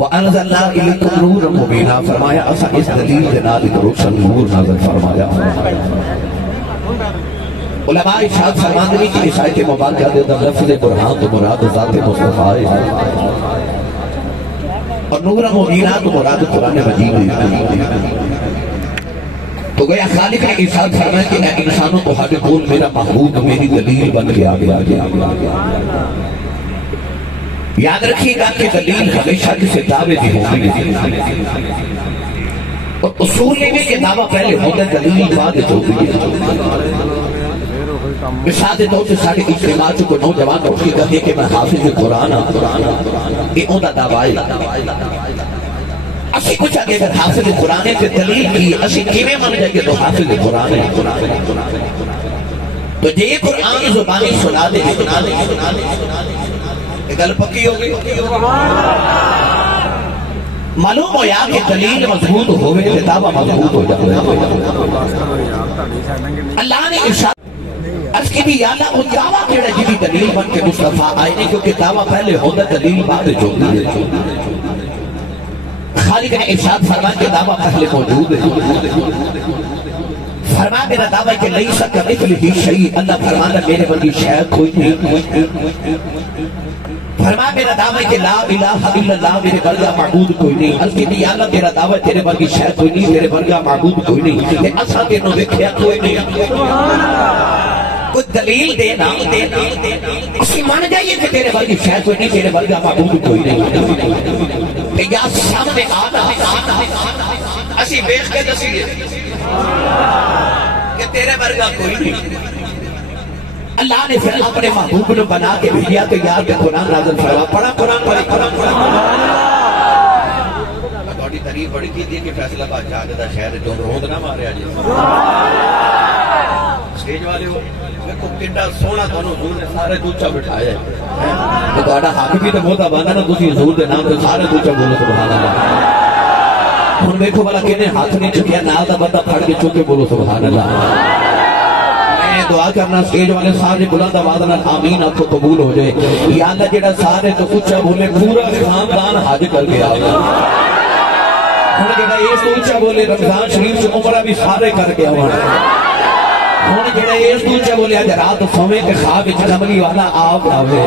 وَأَنزَلْنَا إِلَيْكُمْ نُورًا مُبِينًا فرمایا اسا اس دلیل دے نال ایک روشن نور نازل فرمایا۔ علماء ارشاد فرماتے ہیں کہ اس آیت مبارکہ دے اندر لفظ برہان تو مراد ذات مصطفیٰ ہے اور نورا مبینہ تو مراد قرآن مجید ہے۔ تو گویا خالق نے ارشاد فرمایا کہ اے انسانوں تو حد کون میرا محبوب میری دلیل بن کے آگے یاد رکھیے گا کہ دلیل ہمیشہ کسی دعوے کی ہوتی ہے اور اصول میں بھی کہ دعویٰ پہلے ہوتا ہے دلیل بعد ہوتی ہے۔ مثال طور سے سارے اجتماع کو نوجوان اٹھی کہتے کہ میں حافظ قرآن یہ اوندا دعویٰ ہے۔ اسی کچھ آگے اگر حافظ قرآن سے دلیل کی اسی کیویں مان جائے گے تو حافظ قرآن ہے۔ تو یہ قرآن زبانی سنا دے گل پکی ہوگی معلوم ہو یا کہ دلیل مضبوط ہوئے تو دعویٰ مضبوط ہو جائے۔ اللہ نے ارشاد عرض کی بھی یا اللہ وہ دعویٰ کیڑا جی دلیل بن کے مصطفیٰ آئے نہیں کیونکہ دعویٰ پہلے ہوتا دلیل بعد ہوتی ہے۔ خالق نے ارشاد فرمایا کہ دعویٰ پہلے موجود ہے۔ فرمایا میرا دعویٰ کہ لیسا کمثلہ شیء اللہ فرمانا میرے ورگی شے کوئی نہیں۔ فرمایا میرا دعویٰ کہ لا الہ الا اللہ میرے ورگا معبود کوئی نہیں۔ عرض کی بھی یا اللہ تیرا دعویٰ تیرے ورگی شے کوئی نہیں تیرے ورگا معبود کوئی نہیں کہ اساں تینوں دیکھیا کوئی نہیں۔ کوئی دلیل دینا اسی مان جائیے کہ تیرے ورگی شے کوئی نہیں تیرے ورگا معبود کوئی نہیں۔ کہ یا سامنے آنا اسی بیخ کے دسیے کہ تیرے ورگا کوئی نہیں۔ اللہ نے پھر اپنے محبوب نے بنا کے بھیجا تو یار کے قرآن نازل فرما پڑھا قرآن تھوڑی تعریف بڑی کی تھی کہ فیصلہ آباد جاگدہ شہر جو روند نہ مارے آجے سٹیج والے ہو دیکھو کنڈا سونا دونوں حضور نے سارے دوچہ بٹھایا ہے تو تہاڈا حق بھی تو بہت آبانا نا تسی حضور دے نام تے سارے دوچہ بولو سبحان اللہ۔ ہن دیکھو والا کنے ہاتھ نہیں چکیا نال دا بندہ پھڑ کے چکے بولو سبحان اللہ۔ دعا کرنا سٹیج والے سارے بلند آواز نال آمین آپ کو قبول ہو جائے۔ یا اللہ جڑا سارے تو اونچا بولے پورا خاندان حج کر کے آ گیا۔ ہن جڑا اس اونچا بولے رمضان شریف سے عمرہ بھی سارے کر کے آوان۔ ہن جڑا اس اونچا بولے اج رات سویں کے خواب وچ کملی والا آپ آوے۔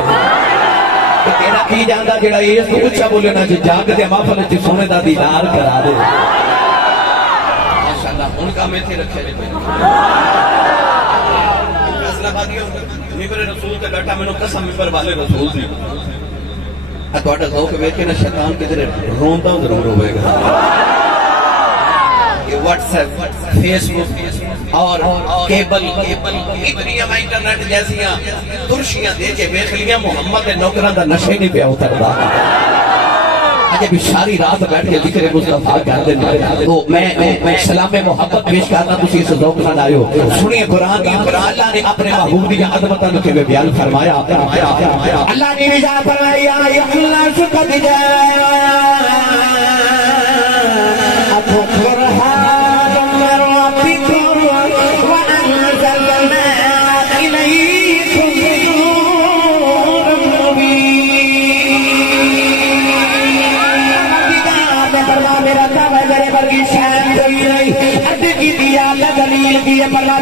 تے تیرا کی جاندا جڑا اس اونچا بولے نا جاگ دے محفل وچ سونے دا دیدار کرا دے۔ ماشاءاللہ ہن کام ایتھے رکھے جے ممبر رسول تے بیٹھا میں نے قسم ممبر والے رسول سی تہاڈا ذوق ویکھ کے نا شیطان کدھر روندا ضرور ہوئے گا۔ یہ واٹس ایپ فیس بک اور کیبل اتنی انٹرنیٹ جیسیاں ترشیاں دے کے ویکھ لیاں محمد دے نوکراں دا نشے نہیں پیا اتردا۔ آج بھی ساری رات بیٹھ کے ذکر مصطفیٰ کر دینا تو میں سلام محبت پیش کرنا تسی اس ذوق نہ آئے ہو سنیے قرآن کی اللہ نے اپنے محبوب دی عظمتاں کے بیان فرمایا۔ اللہ نے بیان فرمایا یا اللہ شکر جا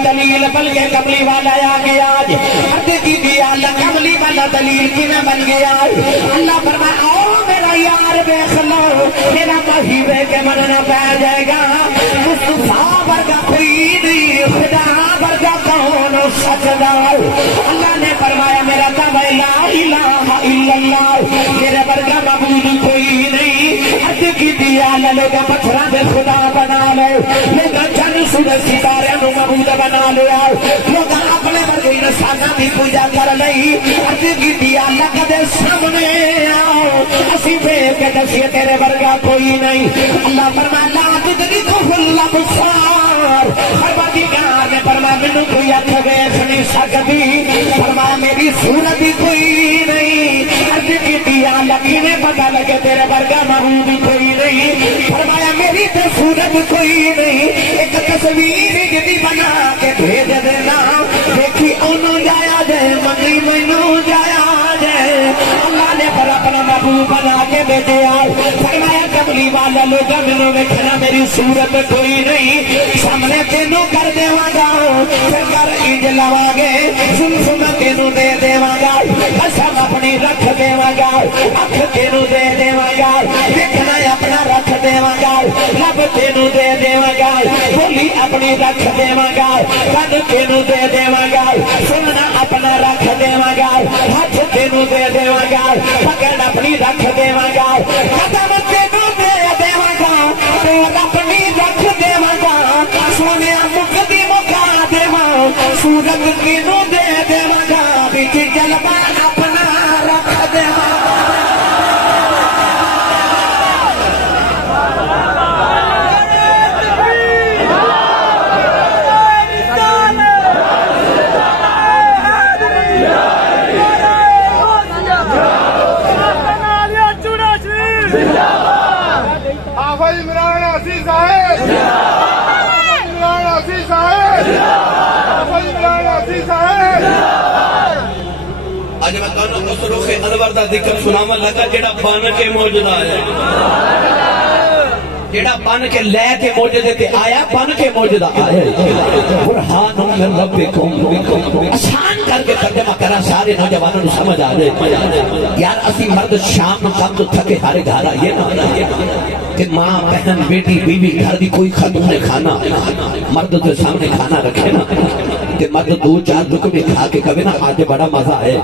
دلیل بن کے کملی والا آ گیا عرض کی دیا اللہ کملی والا دلیل کی نہ بن گیا۔ اللہ فرمایا او میرا یار بیخ لو میرا مہیبے کے من نہ پہ جائے گا مصطفیٰ ورگا کوئی نہیں خدا ورگا کون سچدار۔ اللہ نے فرمایا میرا دعویٰ لا الہ الا اللہ میرے ورگا معبود کوئی نہیں۔ عرض کی دیا اللہ لوگا پتھرہ دے خدا بنا لے لوگا جن سورج ستارے نو معبود بنا لیا لوگ اپنے ورگے انسانہ بھی پوجا کر لئی۔ عرض کی دیا اللہ کا دے سامنے آؤ اسی بے کے دسیے تیرے ورگا کوئی نہیں۔ اللہ فرمایا لا تدرکہ الابصار پروردگار نے فرمایا مینوں کوئی اکھ ویکھ نہیں سکتی فرمایا میری صورت بھی کوئی نہیں۔ عرض کی دیا اللہ کیویں پتہ لگے تیرے ورگا معبود کوئی نہیں فرمایا میری تے صورت کوئی نہیں ایک تصویر جدی بنا کے بھیج دینا دیکھی انہوں جایا جائے منی مینوں جایا جائے۔ اللہ نے پر اپنا محبوب بنا کے بھیجے فرمایا کملی والا لوگا منو ویکھنا میری صورت کوئی نہیں سامنے تینوں کر دیواں گا پھر کر انج لواں گے زلزلہ تینوں دے دیواں گا قسم اپنی رکھ دیواں گا اکھ تینوں دے دیواں گا دیکھنا اپنا رکھ دیواں گا لب تینوں دے دیواں گا بولی اپنی رکھ دیواں گا کن تینوں دے دیواں گا سننا اپنا رکھ دیواں گا ہاتھ تینوں دے دیواں گا پکڑ اپنی رکھ دیواں گا قدم تینوں دے دیواں گا پیر اپنی رکھ دیواں گا سونے مقدی مکا دیواں سورت تینوں دے دیواں گا بچ جلوہ اپنا رکھ دیواں آج میں کہنا اس روح انور دا ذکر سناما لگا جیڑا بان کے موجودہ ہے جیڑا بان کے لے کے موجودے تے آیا بان کے موجودہ آیا برحان من ربکم آسان کر کے ترجمہ کرا سارے نوجوانوں نے سمجھ آ جائے یار اسی مرد شام کم تو تھکے ہارے گھارا یہ نا کہ ماں بہن بیٹی بیوی گھر دی کوئی خاتون نے کھانا مرد کے سامنے کھانا رکھے نا کہ مرد دو چار لقمے کھا کے کبھی نا آج بڑا مزہ ہے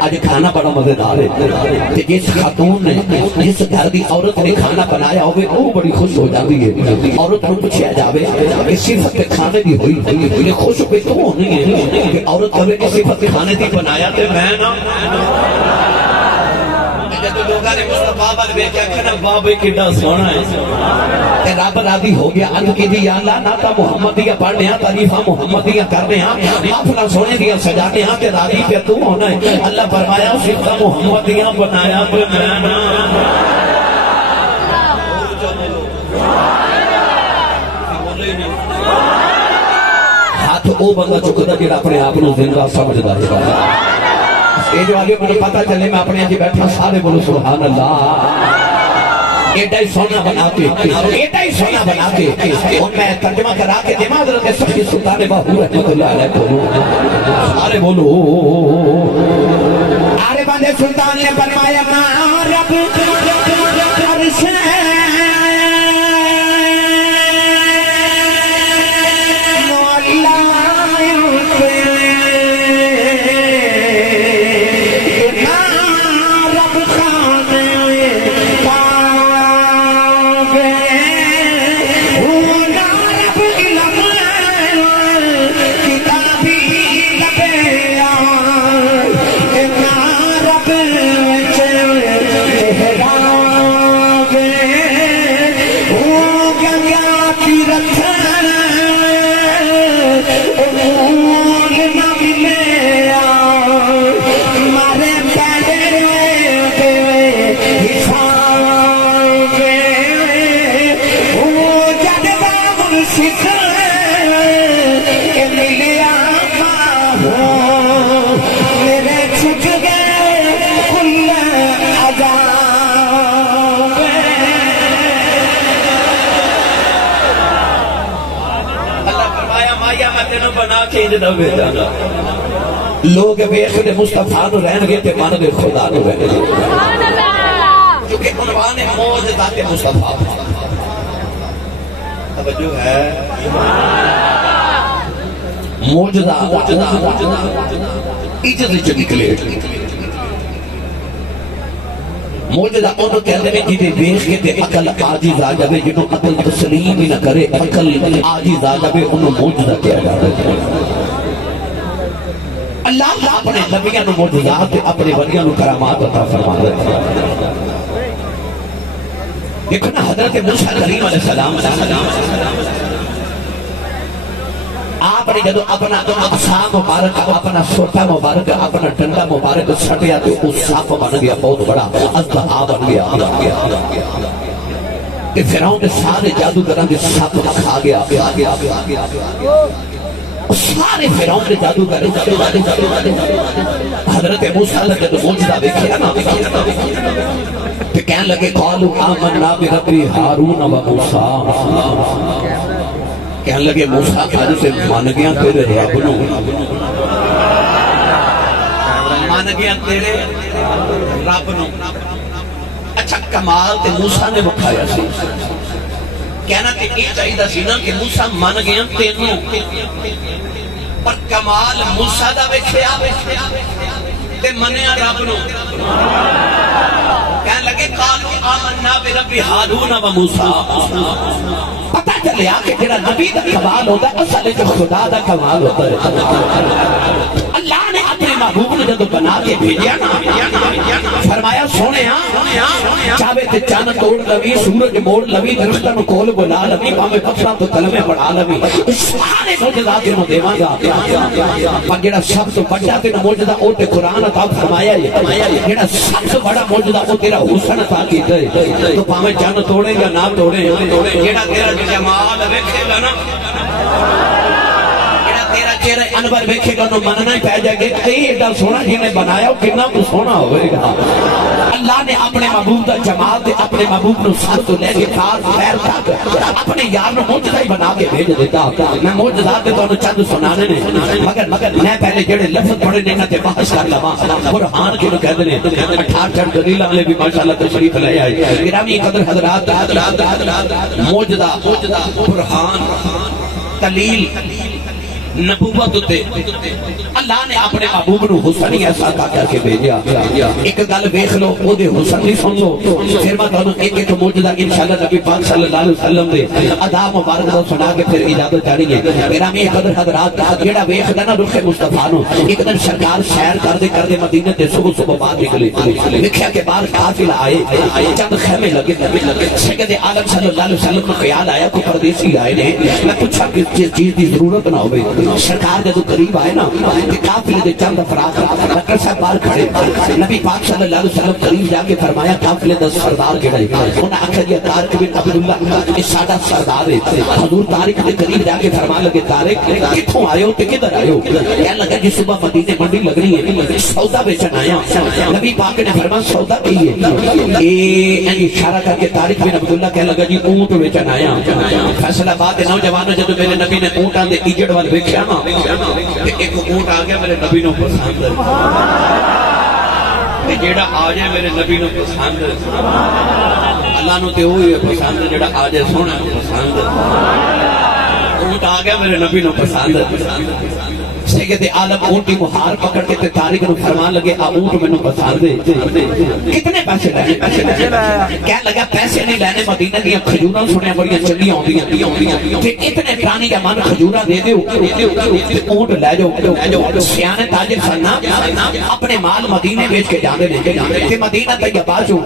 آج کھانا بڑا مزیدار ہے کہ جس خاتون نے جس گھر دی عورت نے کھانا بنایا ہوئے وہ بڑی خوش ہو جاتی ہے عورت نے پوچھا جاوے کہ صفت کھانے بھی ہوئی خوش پہ تو نہیں ہے کہ عورت کبھی کہ صفت کھانے دی بنایا تے میں نا جب لوگاں نے مصطفیٰ بل بے کیا کھنا بابے کڈا سونا ہے رب راضی ہو گیا عرض کی جی یا اللہ ناتا محمدیہ پڑھنے ہاں تعریفہ محمدیہ کرنے ہاں محفلہ سونے دیا سجانے ہاں کہ راضی پہ تو ہونا ہے اللہ فرمایا صفت محمدیہ بنایا پہ میں ہاتھ او بندہ چکتا جڑا اپنے آپ کو زندہ سمجھدا ہے یہ جو آگے مجھے پتا چلے میں اپنے آجی بیٹھا سارے بولو سبحان اللہ ایڈا ہی سونا بنا کے ان میں ترجمہ کرا کے دماغ حضرت سخی سلطان باہو رحمت اللہ علیہ بولو سارے بولو آرے باندے سلطان نے فرمایا ماں رب عرش لوگ بیخد مصطفیٰ نو رہن گے تے من دے خدا نو رہن گے کیونکہ عنوان موج ذات مصطفیٰ توجہ ہے موجدہ اجد جو نکلے موجدہ انہوں کہتے ہیں جنہیں بیخ کے تے عقل آجیز آ جاوے جنہوں عقل تسلیم ہی نہ کرے عقل آجیز آ جاوے انہوں موجدہ کیا جاوے اللہ اپنے نبیاں نو معجزات اپنے ولیاں نو کرامات عطا فرما رہے دیکھو نا حضرت موسیٰ کریم علیہ السلام آپ نے جدو اپنا عصا مبارک اپنا سوٹا مبارک اپنا ڈنڈا مبارک سٹیا تو اس ساپ بن گیا بہت بڑا اژدہا بن گیا کہ فرعون کے سارے جادوگراں دے ساپ کھا گیا سارے فرعون کے جادوگر حضرت موسیٰ نے جدو معجزہ دیکھیا نا کہ کہنے لگے قالوا آمنا برب ہارون و موسیٰ، کہنے لگے موسیٰ آج سے مان گیا تیرے رب نو، مان گیا تیرے رب نو۔ اچھا کمال تے موسیٰ نے بکھایا سی، کہنا تے یہ چاہیے سی نا کہ موسیٰ مان گیا تینوں، پر کمال موسیٰ دا ویکھیا تے منیا رب نو۔ کہنے لگے قالوا آمنا برب ہارون و موسیٰ، پتہ چلیا کہ جڑا نبی دا کمال ہوتا ہے اصل جو خدا دا کمال ہوتا ہے۔ اللہ نے اپنے محبوب نے جب بنا کے بھیجیا نا، فرمایا سونے چاہے تے چاند توڑ لوی، سورج موڑ لوی، درختن کول بلا لوی، پامے پتھراں تو کلمے پڑھا لوی، سارے معجزات انہوں دیواں گا، پر جڑا سب تو بڑا تیرا معجزہ او تے قرآن عطا فرمایا ہے، جڑا سب تو بڑا معجزہ او تیرا حسن عطا کیتا ہے، تو پامے چاند توڑے یا نہ توڑے، جڑا تیرا جمال ویکھے گا نا، تیرا چہرہ انور ویکھے گا تو مننا ہی پہ جائے گا کہ ایڈا سونا جنہیں بنایا وہ کتنا کو سونا ہوئے گا۔ اللہ نے اپنے محبوب دا جمال دے اپنے محبوب نو سر تو لے کے خار خیر تک اپنے یار نو معجزہ ہی بنا کے بھیج دیتا۔ میں معجزات دے تو چند سنانے نے، مگر میں پہلے جڑے لفظ پڑھے نے نہ تے بحث کر لواں۔ قرآن کے نو کہتے ہیں 18 دلیل والے بھی ماشاءاللہ تشریف لے آئے۔ گرامی قدر حضرات، معجزہ، قرآن، دلیل، نبوت تے اللہ نے اپنے محبوب نو حسن ہی ایسا عطا کر کے بھیجا۔ ایک گل دیکھ لو، او دے حسن نہیں سن لو، پھر میں تانوں ایک ایک معجزہ انشاءاللہ نبی پاک صلی اللہ علیہ وسلم دے ادا مبارک دا سنا کے پھر اجازت جاری ہے۔ گرامی قدر حضرات، جیڑا ویکھدا نا رخ مصطفیٰ نو، ایک دن سرکار سیر کردے کردے مدینے تے صبح بعد نکلے، ویکھیا کہ باہر قافلہ آئے، چند خیمے لگے، سید عالم صلی اللہ علیہ وسلم کو خیال آیا کوئی پردیسی آئے نے، میں پوچھا کس چیز دی ضرورت نہ ہوئے۔ سرکار جدو قریب آئے نا کہ قافلے دے چند افراد بکر صاحب باہر کھڑے، نبی پاک صلی اللہ علیہ وسلم قریب جا کے فرمایا قافلے دا سردار کیڑا ہے؟ انہاں آکھیا جی طارق بن عبداللہ یہ سادہ سردار ہے۔ حضور طارق دے قریب جا کے فرمان لگے طارق کتھوں آئے ہو تے کدھر آئے ہو؟ کہنے لگا جی صبح مدینے منڈی لگنی ہے، سودا بیچن آیا۔ نبی پاک نے فرمایا سودا کی ہے؟ اشارہ کر کے طارق بن عبداللہ کہنے لگا جی اونٹ بیچن آیا۔ فیصل آباد دے نوجوانوں جدو میرے نبی نے اونٹاں دے ایجڑ وال ویکھیا نا، ایک اونٹ آ گیا میرے نبی نو پسند، جیڑا آ جائے میرے نبی نو پسند، اللہ نو تے ہوئی پسند، جیڑا آ جائے سونا پسند، اونٹ آ گیا میرے نبی نو پسند۔ سید عالم اونٹی مہار پکڑ کے تے طارق نو فرمان لگے آ اونٹ میں نو پسند دے، کتنے پیسے لینے؟ کہنے لگا پیسے نہیں لینے، مدینہ دیا کھجوراں سنے بڑی چنگیاں ہوندیاں، تے اتنے پرانی کا من کھجوراں دے دیو تے اونٹ لے جاؤ۔ سیانے تاجر سننا اپنے مال مدینے بیچ کے جاندے نے، تے مدینہ طیبہ چوں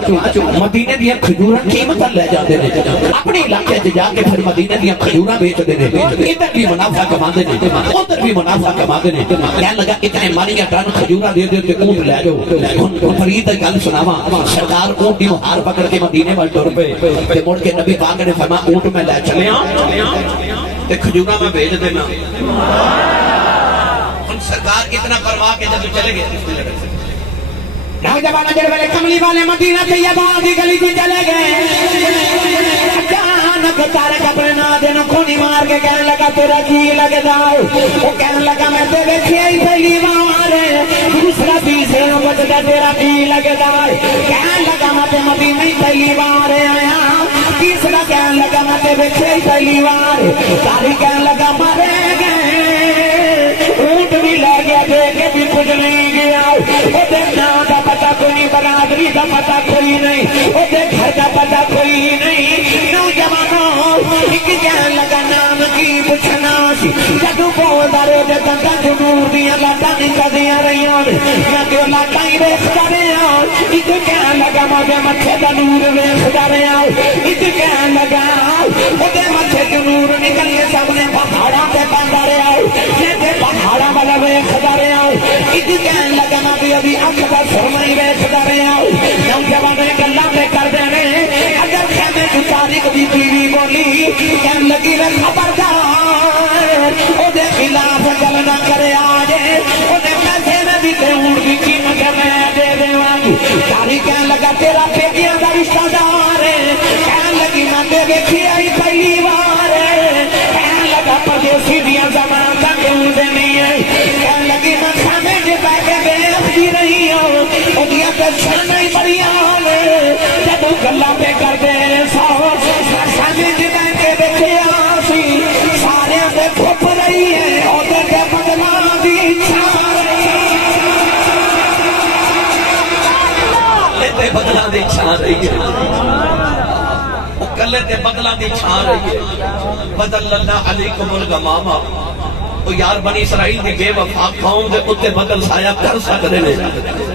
مدینے دیا کھجوراں قیمت لے جاندے نے، اپنے علاقے وچ جا کے پھر مدینے دیا کھجوراں بیچدے نے، ادھر بھی منافع کماندے نے ادھر بھی منافع کماندے نے۔ کہنے لگا اتنے مانیاں ٹن کھجوراں دے دے تے اونٹ لے جاؤ۔ فرید گل سناواں، سرکار اونٹ دی ہار پکڑ کے مدینے وال ٹر پے تے مڑ کے نبی پاک نے فرمایا اونٹ میں لے چلیا تے کھجوراں میں بھیج دینا۔ ہن سرکار کتنا پرواہ کے جب چلے گئے، نوجوان جڑے والے کملی والے مدینہ طیبہ دی گلی وچ چلے گئے، اچانک طارق اپنے نادے نو کھونی مار کے کہنے لگا تیرا جی لگدا ہے؟ وہ کہنے لگا میں تے ویکھیا ہی پہلی بار، دوسرا تیسرا بچدا تیرا جی لگدا ہے؟ کہنے لگا میں تے مدینہ ہی پہلی بار آیا، تیسرا کہنے لگا میں تے ویکھیا ہی پہلی بار، ساری کہنے لگا مرے گئے، اونٹ بھی لے گیا دے کے بھی کچھ نہیں گیا، وہ دیکھنا دا پتہ کوئی نہیں، برادری دا پتہ کوئی نہیں، وہ دیکھ گھر کا پتہ کوئی نہیں۔ نوجوانوں ایک کہنے لگا نام کی پوچھنا سی، جدو بولدا رہے تے دندا نور دیاں لاٹاں نکلدیاں رہیاں، میں تے لاٹاں ہی ویکھدا رہیا، ایک کہنے لگا ماں متھے دا نور ویکھدا رہیا، ایک کہنے لگا اودے متھے تے نور نکلے سامنے پہاڑاں تے پاندا رہیا، میں تے پہاڑاں والا ویکھدا رہیا، ایک کہنے لگا میں ابھی اکھ دا سرما ہی ویکھدا رہیا۔ نوجوان گلاں تے کردے نے، اگر خیمے چ طارق دی بیوی بولی کہن لگی رے خبردار اودے خلاف گل نہ کرے، آجے اودے پیسے میں بھی تے اونٹ دی قیمت میں دے دیواں گی۔ طارق کہن لگا تیرا پیکیاں دا رشتہ گلا پہ کر دے سو سمجھ میں کے دیکھیا سی سارے دے گھپ رہی ہے اودے کے بدلا دی تے بدلا دی چھا رہی ہے کلے تے بدلا دی چھا رہی ہے بدل اللہ علیکم الغمامہ تو یار بنی اسرائیل دی بے وفا قوم دے اتے بدل سایہ کر سکتے نے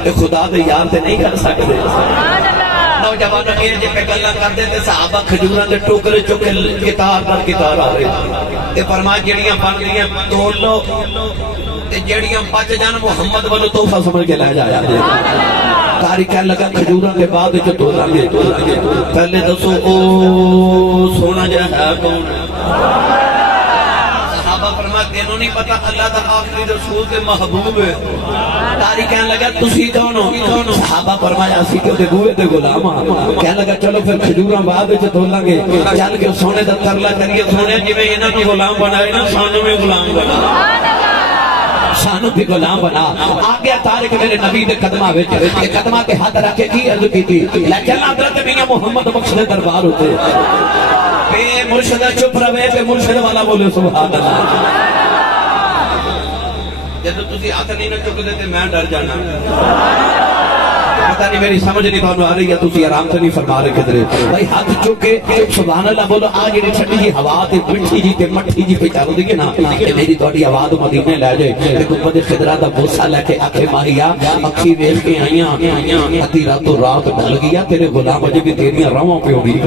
اے خدا دے یار تے نہیں کر سکتے نوجوان کے جے پہ گلہ کر دے تے صحابہ کھجوراں دے ٹوکرے چکے کتار در کتار آ رہے تے فرمایا جڑیاں بن گئیاں تول لو تے جڑیاں بچ جان محمد والو تحفہ سمجھ کے لے جایا دے تاریخ کہنے لگا کھجوراں کے بعد جو تولا گے پہلے دسو او سونا جا ہے کون صحابہ فرمایا تینوں نہیں پتا اللہ دا آخری رسول کے محبوب ہے تاریخ کہنے لگا تسی کون ہو صحابہ فرمایا اسی کے دے بوئے دے غلام کہنے لگا چلو پھر کھجوراں بعد جو تولا گے چل کے سونے دا ترلا کریے سونے جی میں انہاں کو غلام بنائے نا سانوں میں غلام بنا شانو بھی غلام بنا آگیا تارک میرے نبی دے قدمہ ویچے یہ قدمہ کے ہاتھ رکھے کی عرض کی تھی لیکن حضرت میاں محمد مقصد دربار ہوتے بے مرشدہ چپ روے بے مرشد والا بولے سبحان اللہ جب تسی ہاتھ نہیں نہ چک دیتے میں ڈر جانا پتہ نہیں میری سمجھ نہیں پانو آ رہی ہے تسی آرام سے نہیں فرما رہے کدرے بھائی ہاتھ چکے سبحان اللہ بولو آج یہ چھٹی جی ہوا تے مٹھی جی تے مٹھی جی پہ چل دیئے نا کہ میری توڑی آواز مدینے لے جائے لیکن مدی خدرہ دا بوسا لے کے آنکھیں ماہیا اکھی ویخ کے آئیاں حتی رات و رات ڈھل گیا تیرے غلام جب بھی تیریاں رووں پہ ہوگی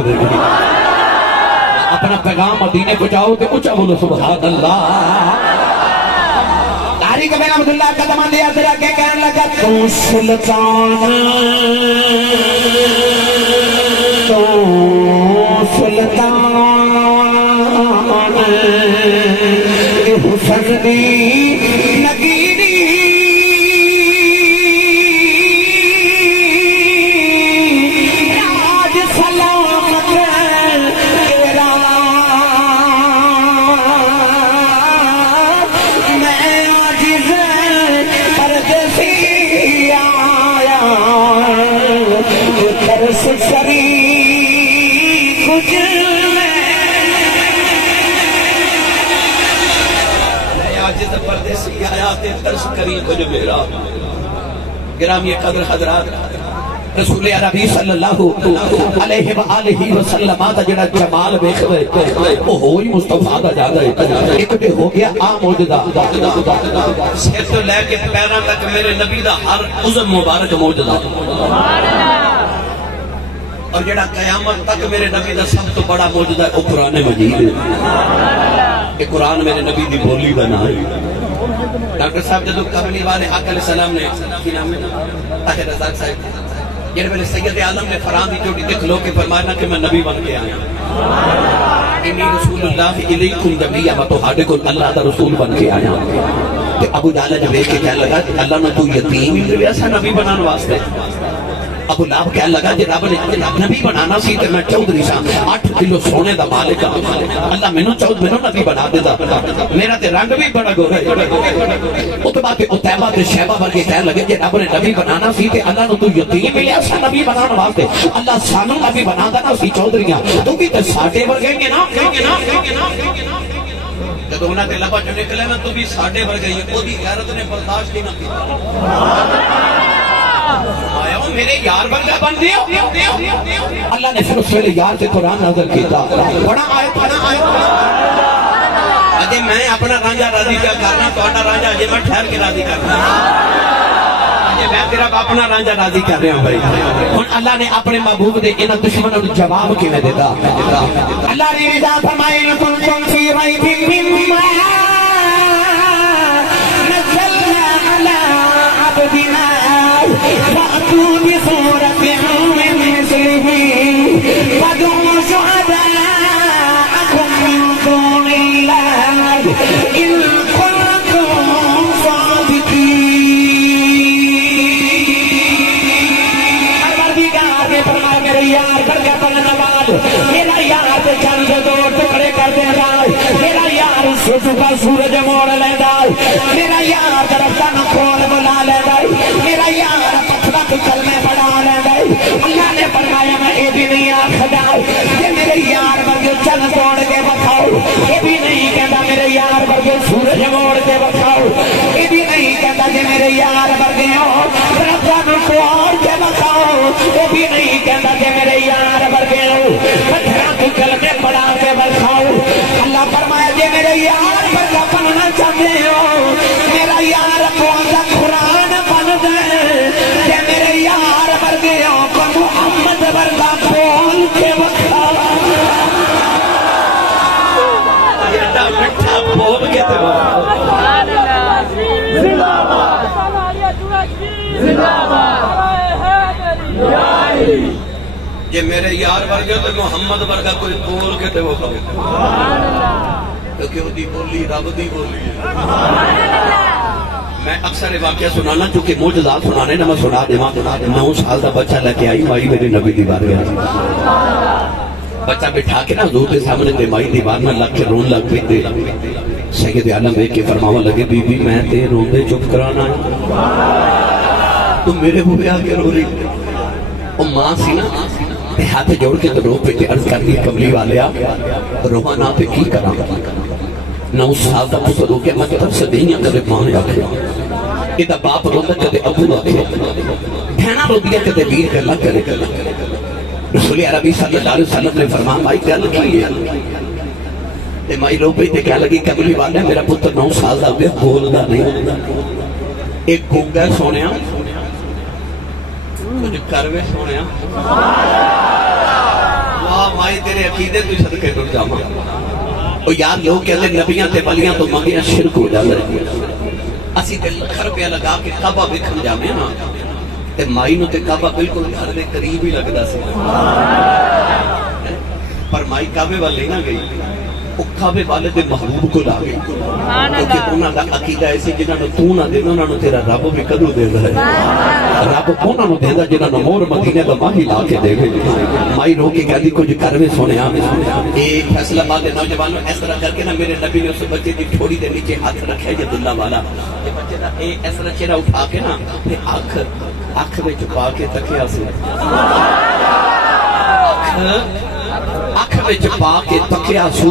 اپنا پیغام مدینے پہنچاؤ تے اچھا بولو سبحان اللہ تاریخ بن عبداللہ قدمان دیا ذرا کے کہنے لگا تو سلطان حسن دی نگیری راج سلامت تیرا میں عاجز پردسی آیا ترس سری کچھ پردیسی آیات ترس کریم کو جو میرا گرامی قدر حضرات رسول عربی صلی اللہ علیہ وآلہ وسلم آتا جڑا جمال بیخ دے وہ ہوئی مصطفیٰ دا جا دے ایک دے ہو گیا آم موجدہ سیر تو لے کے پیران تک میرے نبی دا ہر عظم مبارک موجدہ اور جڑا قیامت تک میرے نبی دا سب تو بڑا موجدہ ہے وہ قرآن مجید ہے کہ قرآن میرے نبی دی بولی بنا ہے ڈاکٹر صاحب جدو قبلی والے حق علیہ السلام نے کی نام ہے طاہر رزاق صاحب یہ میرے سید عالم نے فران دی چوٹی دکھ لو کے فرمایا کہ میں نبی بن کے آیا انی رسول اللہ علیکم نبی میں تو ہاڑے کو اللہ دا رسول بن کے آیا کہ ابو جالہ جب ایک کے کہنے لگا اللہ نے تو یتیم ہی ایسا نبی بنانے واسطے ابو لاب کہنے لگا جی رب نے نبی بنانا سی تے میں چودھری سا 8 کلو سونے دا مالک اللہ میں نبی بنا دے دا میرا تے رنگ بھی بڑا گو ہے اتبا تے اتیبہ تے شہبہ بن کے کہنے لگے جی رب نے نبی بنانا سی تے اللہ نے تو یتیم ملے ایسا نبی بنانا واسطے اللہ سانوں نبی بنا دینا سی چودھریاں تو بھی تے ساٹے بر گئیں گے نا جب انہاں تے لبا جو نکلے نا تو بھی ساٹے بر گئی وہ دی غیرت نے برداشت ہی نہ کی آیا ہوں میرے یار بندہ بن دیو اللہ نے پھر اس ویلے یار سے قرآن نازل کیتا بڑا آیت اجے میں اپنا رانجا راضی کیا کرنا تو اٹھا رانجا اجے میں ٹھہر کے راضی کرنا اجے میں تیرا اپنا رانجا راضی کر رہا ہوں بھائی اور اللہ نے اپنے محبوب دے انہاں دشمنوں نے جواب کیویں دیتا اللہ نے رضا فرمائے لکم تم فی ریب مما نزلنا علی عبدنا فأتوا بسورة من مثله فادعوا شهداءكم من دون الله إن كنتم صادقين پروردگار نے فرمایا میرے یار کر کے پڑھنے والے میرا یار تے چند دو ٹکڑے کر دے رہا میرا یار سوچا سورج موڑ لینا میرا یار درختاں کھول بلا لینا میرا یار کلمے پڑھا رہے اللہ نے فرمایا میں اے بھی نہیں کے بکھاؤ یہ بھی نہیں کہتا جی میرے یار ورگے ہو رب توڑ کے بکھاؤ وہ بھی نہیں کہتا جی میرے یار ورگے ہو پتھرا تو کلمے پڑھا کے بکھاؤ اللہ فرمایا جی میرے یار ورگا بننا چاہتے ہو میرا یار پوزا قرآن بن دے جی میرے یار ورگے ہو محمد ورگا بول کے بکھاؤ مٹھا بول کے تو یہ میرے یار ورگا تو محمد ورگا کوئی بول کے تو کیونکہ وہ دی بولی رب دی بولی میں اکثر واقعہ سنانا چونکہ معجزات سنانے نہ میں سنا دے 9 سال دا بچہ لے کے آئی مائی میرے نبی دی بارگاہ بچہ بٹھا کے نا حضور کے سامنے دے مائی دیوار میں لگ کے رون لگ پہ دے سید عالم ایک کے فرماوا لگے بی بی میں تے رون دے چپ کرانا ہے تم میرے ہوئے آگے رو رہی او ماں سی نا ہاتھ جوڑ کے تو رو پہ عرض کر دی کملی والے آ روحانا پہ کی کرا 9 سال دا پتر ہو کے مطلب سے دینیا کدے ماں آکھے ادھا باپ روندہ کدے ابو آکھے بھینا رو دیا کدے ویر کرلا کرے رسول عربی صلی اللہ علیہ وسلم نے فرمان مائی کیا لگی ہے تے مائی رو پہ تے کیا لگی کملی والے میرا پتر 9 سال دا ہوئے بولدا نہیں ایک گونگا سونیا کچھ کروے سونیا واہ مائی تیرے عقیدے تو صدقے ٹر جاما اور یار لوگ کہتے نبیاں تے ولیاں تو منگیاں شرک ہو جاتا ہے اسی تے لکھ روپیہ لگا کے کعبہ ویکھن جانے نا تے مائی نو تے کعبہ بالکل گھر دے قریب ہی لگدا سی پر مائی کعبے والے نہ گئی وہ کعبے والے دے محبوب کو لا گئی کیونکہ انہاں دا عقیدہ ایسی جنہاں نو تو نہ دینا انہاں نو تیرا رب بھی کدو دیندا ہے رب انہاں نو دیندا جنہاں نو مور مدینے دا ماہی لا کے دے گئے مائی رو کے کہتی کچھ کروے سونے ایک فیصلہ باد نوجوانوں اس طرح کر کے نا میرے نبی نے اس بچے دی تھوڑی دے نیچے ہاتھ رکھا ہے اللہ والا یہ بچے دا اس طرح چہرہ اٹھا کے نا تے آنکھ میں چھپا کے تکیا سے آنکھ میں چھپا کے تکیا سو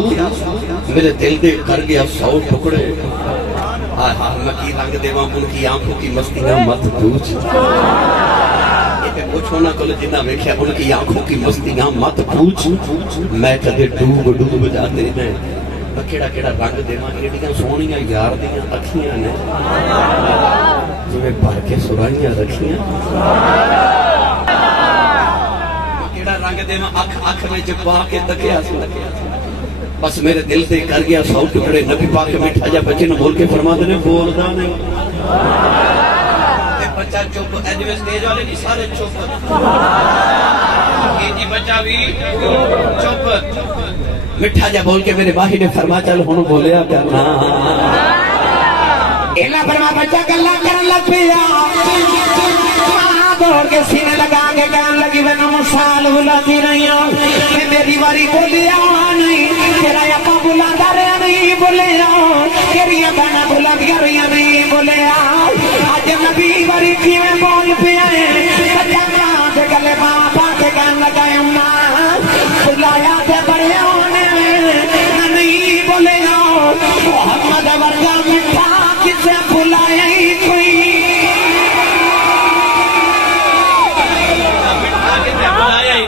میرے دل دے کر گیا 100 ٹکڑے میں کی رنگ دیواں ان کی آنکھوں کی مستیاں مت پوچھ یہ پوچھو نہ کل جنہ ویکھیا ان کی آنکھوں کی مستیاں مت پوچھ میں کدے ڈوب جاتے ہیں میں کیڑا رنگ دیواں ایڈیاں سونیاں یار دیاں اکھیاں نے جو میں بھر کے سرائیاں رکھیاں کیڑا رنگ دیواں اکھ میں چھپا کے تکیا سو بس میرے دل سے کر گیا 100 ٹکڑے نبی پاک مٹھا جا بچے نے بول کے فرما دینے بولدا نہیں بچہ چپ ایجوے سٹیج والے نہیں سارے چپ جی بچہ بھی چپ مٹھا جا بول کے میرے باہی نے فرما چل ہونو بولیا کرنا ایلا فرما بچہ گلہ کرن لگ پیا دوڑ کے سینے لگا کے کہن لگی وینا مسال بلا دی نہیں ہوں میں میری واری بولیا نہیں تیرا یپا بلا داریا نہیں بولیا تیریا بنا بلا دیا نہیں بولیا آج نبی واری کی میں بول پیا ہے بچہ ماں سے گلے باپا کے کہن لگا اماں بلایا سے بڑے ہونے نہیں بولیا محمد ورگا مٹھا کسے بلایا ہی کوئی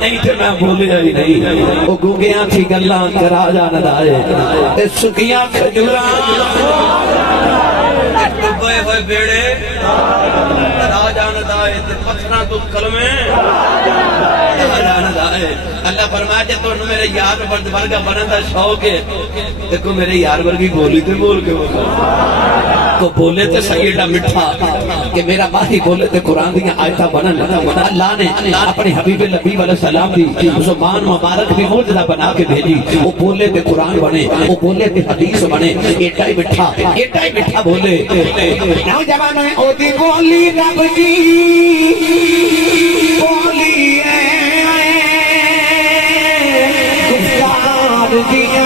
نہیں تھے میں بولیا ہی نہیں وہ گوگیاں تھی گلہ کرا جانا دائے سکیاں کھجوراں ڈبے ہوئے بیڑے کرا جانا دائے پتھران تو کلمیں کرا جانا دائے اللہ فرمایا جب تو میرے یار ورگا بنندہ شوق ہے دیکھو میرے یار ورگی بولی تھے بول کے تو بولے تھے سیدہ مٹھا کہ میرا ماہی بولے تھے قرآن دیا آیتہ بنن اللہ نے اپنے حبیب نبی علیہ السلام دی زبان مبارک بھی موجزہ بنا کے بھیجی وہ بولے تھے قرآن بنے وہ بولے تھے حدیث بنے ایٹا ہی مٹھا بولے نوجوانوں نے او دی بولی رب دی بولی گفتار دیا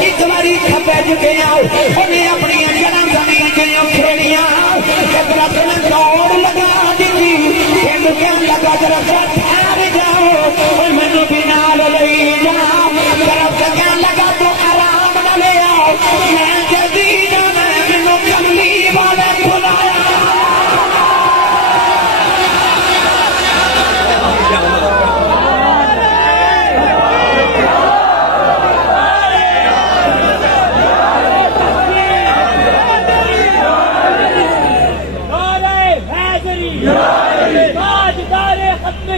ایک باری کھپے جگیا انہیں اپنی جڑاں زمین جیوں کھیڑیاں قدرت نے دوڑ لگا دی ہند کیا لگا درخت ٹھہر جاؤ اور مینوں بھی نال لئی جاؤ درخت کیا لگا تو آرام نہ لے آؤ میں جلدی جانا مینوں کملی والے بلایا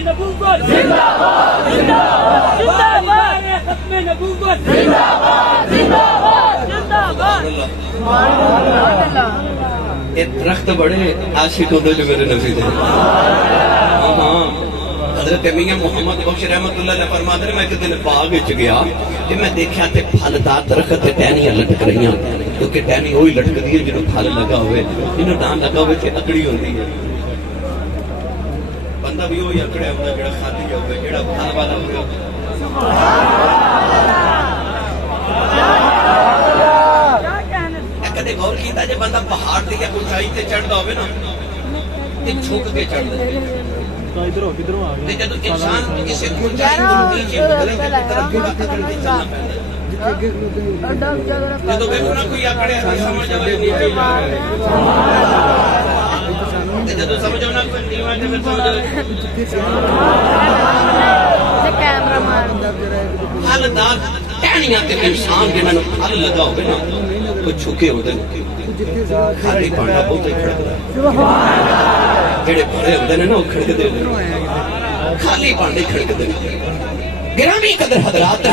نبوت زندہ باد زندہ باد زندہ باد ختم نبوت زندہ باد زندہ باد زندہ باد سبحان اللہ یہ درخت بڑے عاشق ہوتے جو میرے نبی دے ہاں حضرت میاں محمد بخش رحمت اللہ علیہ فرماتے ہیں میں ایک دن باغ وچ گیا کہ میں دیکھا تے پھلدار درخت تے ٹہنیاں لٹک رہیاں کیونکہ ٹہنی وہی لٹکدی ہے جنوں پھل لگا ہوئے انہوں نہ لگا ہوئے تے اکڑی ہوندی ہے بندہ بھی وہی اکڑیا ہوتا جڑا خالی ہوگا جڑا پھل والا ہوگا کدے غور کیتا جے بندہ پہاڑ تے یا اونچائی تے چڑھدا ہوے نا تے جھک کے چڑھدا ہے ادھروں کدھروں آ گیا جب انسان کسی اونچائی کو نیچے اترے تے طرف جڑا اکڑ کے چلنا پڑتا ہے جب ویکھنا کوئی اکڑیا تے سمجھ آوے نیچے جا رہا ہے جب سمجھ آونا کوئی نیواں تے پھر سمجھ آوے کیمرہ ماردا پھلدار ٹہنیاں تے انسان جنہاں نوں پھل لگا ہوے نا وہ جھکے ہوندے نے خالی پانڈا بہت کھڑکدا ہے جڑے بڑے ہوندے نے نا وہ کھڑکدے ہوندے خالی پانڈے کھڑکدے نے گرامی قدر حضرات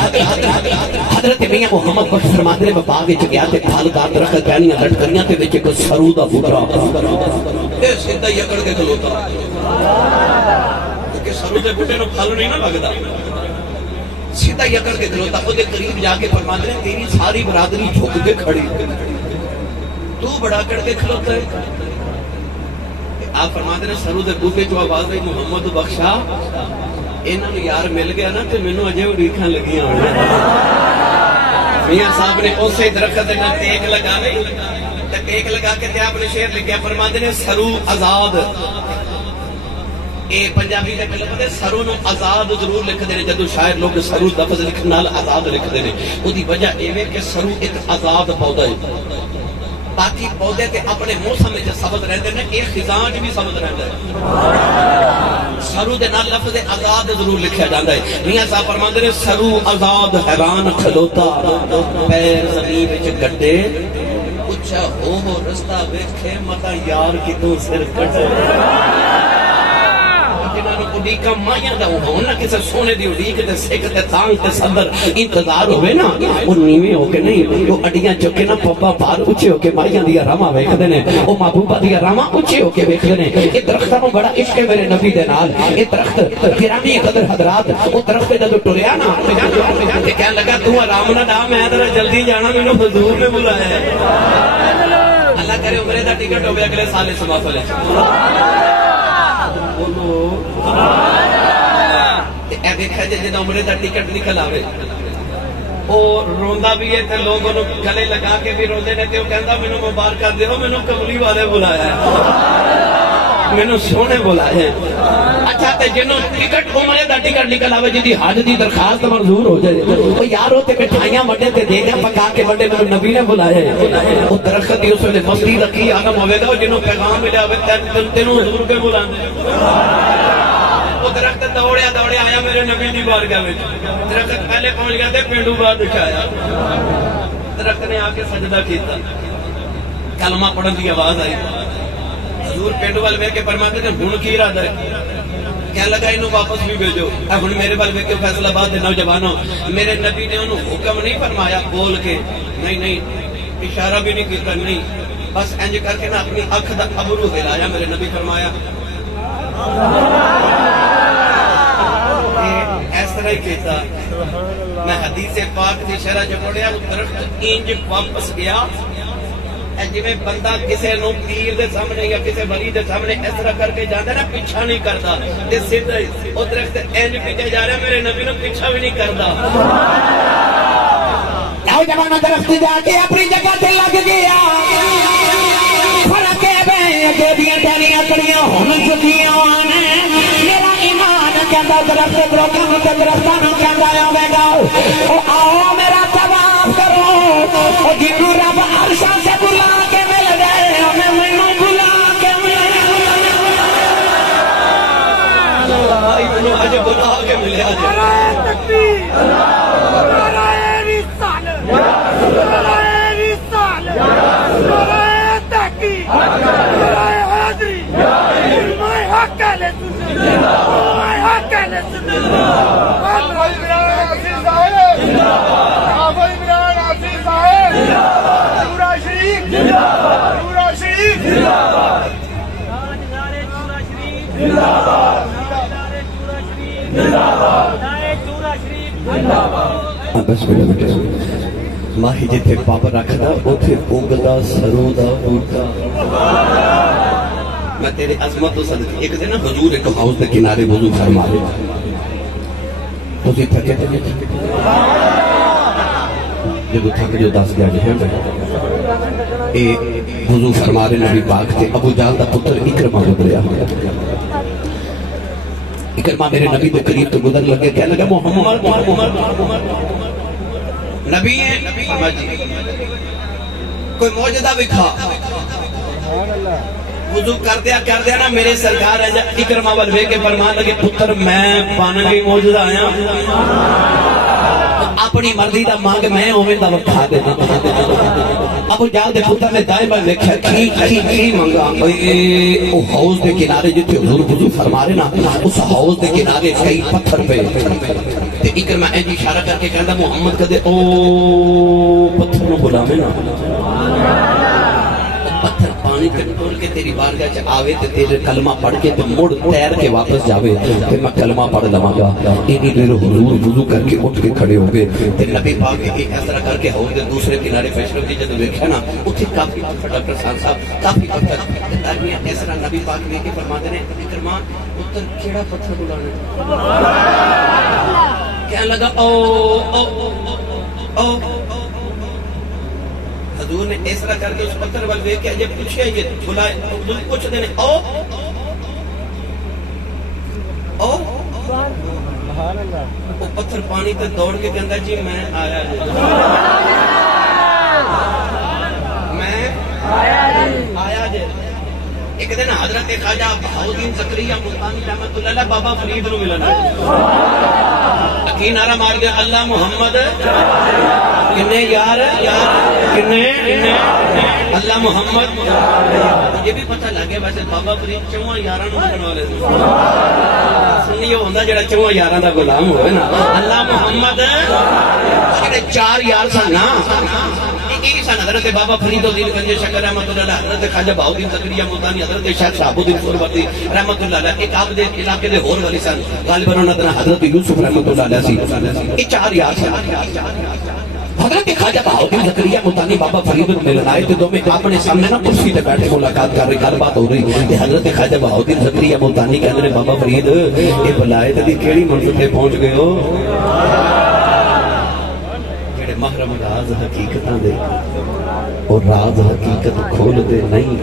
حضرت میاں محمد بخش فرماتے ہیں میں باغ وچ گیا تے پھلدار درخت ٹہنیاں لٹکریاں تے وچ ایک سرو دا بوٹا اے سیدھا ہی اکڑ کے کھلوتا کہ سرو دے بوٹے نوں پھل نہیں نہ لگدا سیدھا ہی اکڑ کے کھلوتا او دے قریب جا کے فرماتے ہیں تیری ساری برادری جھک کے کھڑی تو بڑا کر کے کھلوتا ہے آپ فرماتے ہیں سرو دے بوٹے جو آواز ہے محمد بخشا انہوں نے یار مل گیا نا تو مینوں اجے اڑیکھاں لگیاں ہونے میاں صاحب نے اسے درخت نہ ٹیک لگا لی تے ٹیک لگا کے تے آپ نے شعر لکھیا فرماتے ہیں سرو آزاد اے پنجابی دے لفظ ہے سرو نو آزاد ضرور لکھدے نے جدوں شاعر لوگ سرو لفظ لکھن نال آزاد لکھدے نے اودی وجہ اے وے کہ سرو ایک آزاد پودا ہے باقی پودے تے اپنے موسم وچ ثبت رہندے نے اے خزاں وچ بھی ثبت رہندا ہے سرو دے نال لفظ آزاد ضرور لکھیا جاندا ہے میاں صاحب فرماندے نے سرو آزاد حیران کھلوتا پیر زمین وچ گڈے اچھا ہو رستہ ویکھے متا یار کی تو سر کٹے اڈیکا مائیاں دا ہونا کسے سونے دی اڈیک تے سکھ تے تانگ تے صدر انتظار ہوئے نا وہ نیویں ہو کے نہیں وہ اڈیاں چکے نا پپا پار اچھے ہو کے مائیاں دیا راما ویکھ دینے وہ محبوبہ دیا راما اچھے ہو کے ویکھ دینے یہ درختہ میں بڑا عشق ہے میرے نبی دے نال یہ درخت گرامی قدر حضرات وہ درخت جدو ٹریا نا کہ کہنے لگا تو آرام نہ ڈا میں ذرا جلدی جانا میں نے حضور نے بلایا ہے اللہ کرے عمرے دا ٹکٹ ہو گیا اگلے سال اس محفل ہے اے دیکھا جے جدوں عمرے دا ٹکٹ نکل آوے او روندا بھی ہے تے لوگ انہوں گلے لگا کے بھی روندے نے تے او کہندا مینوں مبارکاں دیو مینوں کملی والے بلایا ہے مینوں سونے بلایا ہے اچھا تے جنوں ٹکٹ عمرے دا ٹکٹ نکل آوے جدی حج دی درخواست منظور ہو جائے او یارو تے مٹھائیاں وڈے تے دے دے پکا کے وڈے نبی نے بلایا ہے او درخت دی اس ویلے مستی رکھی عالم ہوے گا جنوں پیغام ملیا ہوے تینوں حضور کے بلاندے وہ درخت دوڑیا دوڑیا آیا میرے نبی دی بارگاہ میں درخت پہلے پہنچ گیا تے پینڈو بعد دکھایا درخت نے آ کے سجدہ کیتا کلمہ پڑھن دی آواز آئی حضور پینڈو وال ویکھ کے فرماتے ہیں ہن کی ارادہ ہے کہنے لگا انہوں واپس بھی بھیجو ہن میرے وال ویکھ کے فیصلہ آباد دے نوجوانوں میرے نبی نے انہوں حکم نہیں فرمایا بول کے نہیں اشارہ بھی نہیں کیتا نہیں بس انج کر کے نا اپنی اکھ دا ابرو ہلایا میرے نبی فرمایا اس طرح ہی کہتا میں حدیث پاک دی شرح جو پڑھیا درخت انج واپس گیا جی میں بندہ کسے نو پیر دے سامنے یا کسے ولی دے سامنے اس طرح کر کے جاندے نا پیچھا نہیں کرتا تے سیدھا ہی او درخت انج پیچھے جا رہا میرے نبی نو پیچھا بھی نہیں کرتا نوجوان درخت جا کے اپنی جگہ تے لگ گیا فرق ہے دیاں ٹہنیاں کڑیاں ہن چکیاں میرا ایمان کہندا درخت دروگاں تے درختاں نوں کہندا ہوے گا او آؤ میرا طواف کرو او جنوں رب عرشاں سے بلا کے مل گئے ہمیں مینوں بلا کے مل اللہ اج بلا کے ملیا نعرہ تکبیر نعرہ رسالت نعرہ رسالت نعرہ تحقیق نعرہ حیدری میں حق اہل سنت میں حق اہل سنت آبا عمران عزیز صاحب آبا عمران عزیز صاحب شورا شریف شورا شریف نعرہ شورا شریف بس بیٹا ماہی جتھے پاپ رکھدا اوتھے اگدا سرو دا بوٹا میں تیرے عظمت و صدقے ایک دن حضور ایک ہاؤس دے کنارے وضو فرما رہے تسی تھکے تھے جب تھک جو 10 گھنٹے ہیں اے وضو فرما رہے نبی پاک تے ابو جہل دا پتر اکرمہ گزریا اکرمہ میرے نبی دے قریب تو گزر لگے کہنے لگا محمد نبی ہے کوئی موجودہ بکھا وضو کر دیا نا میرے سرکار ہے اکرمہ والوے کے فرمان لگے پتر میں پانگی موجودہ آیا اپنی مرضی دا مانگ میں ہوئے دا وقت کھا دینا ابو جہل دے پتر نے دائیں بار دیکھا کی مانگا او حوض دے کنارے جتے حضور وضو فرما رہے نا اس حوض دے کنارے کئی پتھر پہ تے اکرمہ اینجی اشارہ کر کے کہندا محمد کدے او پتھر نو بلا میں نا پتھر پانی تے ٹول کے تیری بارگاہ چ آوے تے تیرے کلمہ پڑھ کے تے مڑ تیر کے واپس جاوے تے میں کلمہ پڑھ لواں گا اینی دیر حضور وضو کر کے اٹھ کے کھڑے ہو گئے تے نبی پاک ایک اس طرح کر کے حوض دے دوسرے کنارے فیصلہ دی جدوں ویکھیا نا اوتھے کافی پتھر ڈاکٹر خان صاحب کافی پتھر تے درمیان اس طرح نبی پاک نے کہ فرماتے ہیں اکرمہ پتر کیڑا پتھر بلانا کہنے لگا او حضور نے اس طرح کر کے اس پتھر والے کہ جب پوچھے یہ بلائے حضور پوچھ دینے او وہ پتھر پانی تے دوڑ کے کہندا جی میں آیا جی ایک دن حضرت خواجہ بہاؤالدین زکریا ملتانی رحمت اللہ علیہ بابا فرید نو ملنا اکی نعرہ مار گیا اللہ محمد کنے یار کنے اللہ محمد یہ بھی پتہ لگے ویسے بابا فرید 4 یاراں نو بنوا لے سنیو ہوندا جڑا 4 یاراں دا غلام ہوئے نا اللہ محمد جڑے 4 یار سن نا ایک سن حضرت بابا فرید الدین گنج شکر رحمت اللہ علیہ حضرت خواجہ بہاؤالدین زکریا ملتانی حضرت شیخ شہاب الدین سہروردی رحمت اللہ علیہ ایک آپ دے علاقے دے اور والی سن غالباً انہاں دا حضرت یوسف رحمت اللہ علیہ سی یہ 4 یار سن حضرت خواجہ بہاؤالدین زکریا ملتانی بابا فرید ملن آئے تے دو میں اپنے سامنے نا کرسی تے بیٹھے ملاقات کر رہے گل بات ہو رہی تے حضرت خواجہ بہاؤالدین زکریا ملتانی کہندے نے بابا فرید اے بلائے تے کیڑی منزل تے پہنچ گئے ہو جڑے محرم راز حقیقتاں دے اور راز حقیقت کھول دے نہیں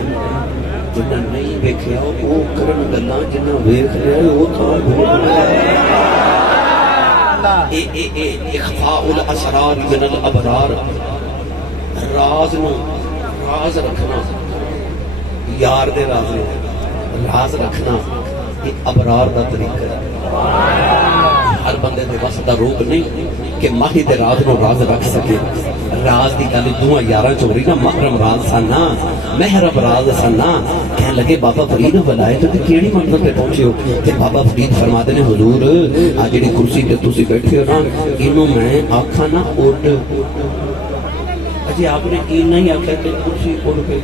جنہ نہیں دیکھیا وہ کرن گلاں جنہ ویکھ لیا وہ تھا بھول اخفاء الاسرار من الابرار راز رکھنا یار دے راز رکھنا یہ ابرار دا طریقہ ہے ہر بندے دے واسطہ روک نہیں کہ ماہی دے راز نو راز رکھ سکے راز دی گل 2 یاراں چ ہو رہی نا محرم راز سن محرم راز سن کہنے لگے بابا فرید ولایت تے کیڑی منزل تے پہنچے ہو تے بابا فرید فرماتے نے حضور آ جڑی کرسی تے تسی بیٹھے ہو نا اینو میں آکھاں نا اٹھ اجی آپ نے کی نہیں آکھیا تے کرسی اٹھ گئی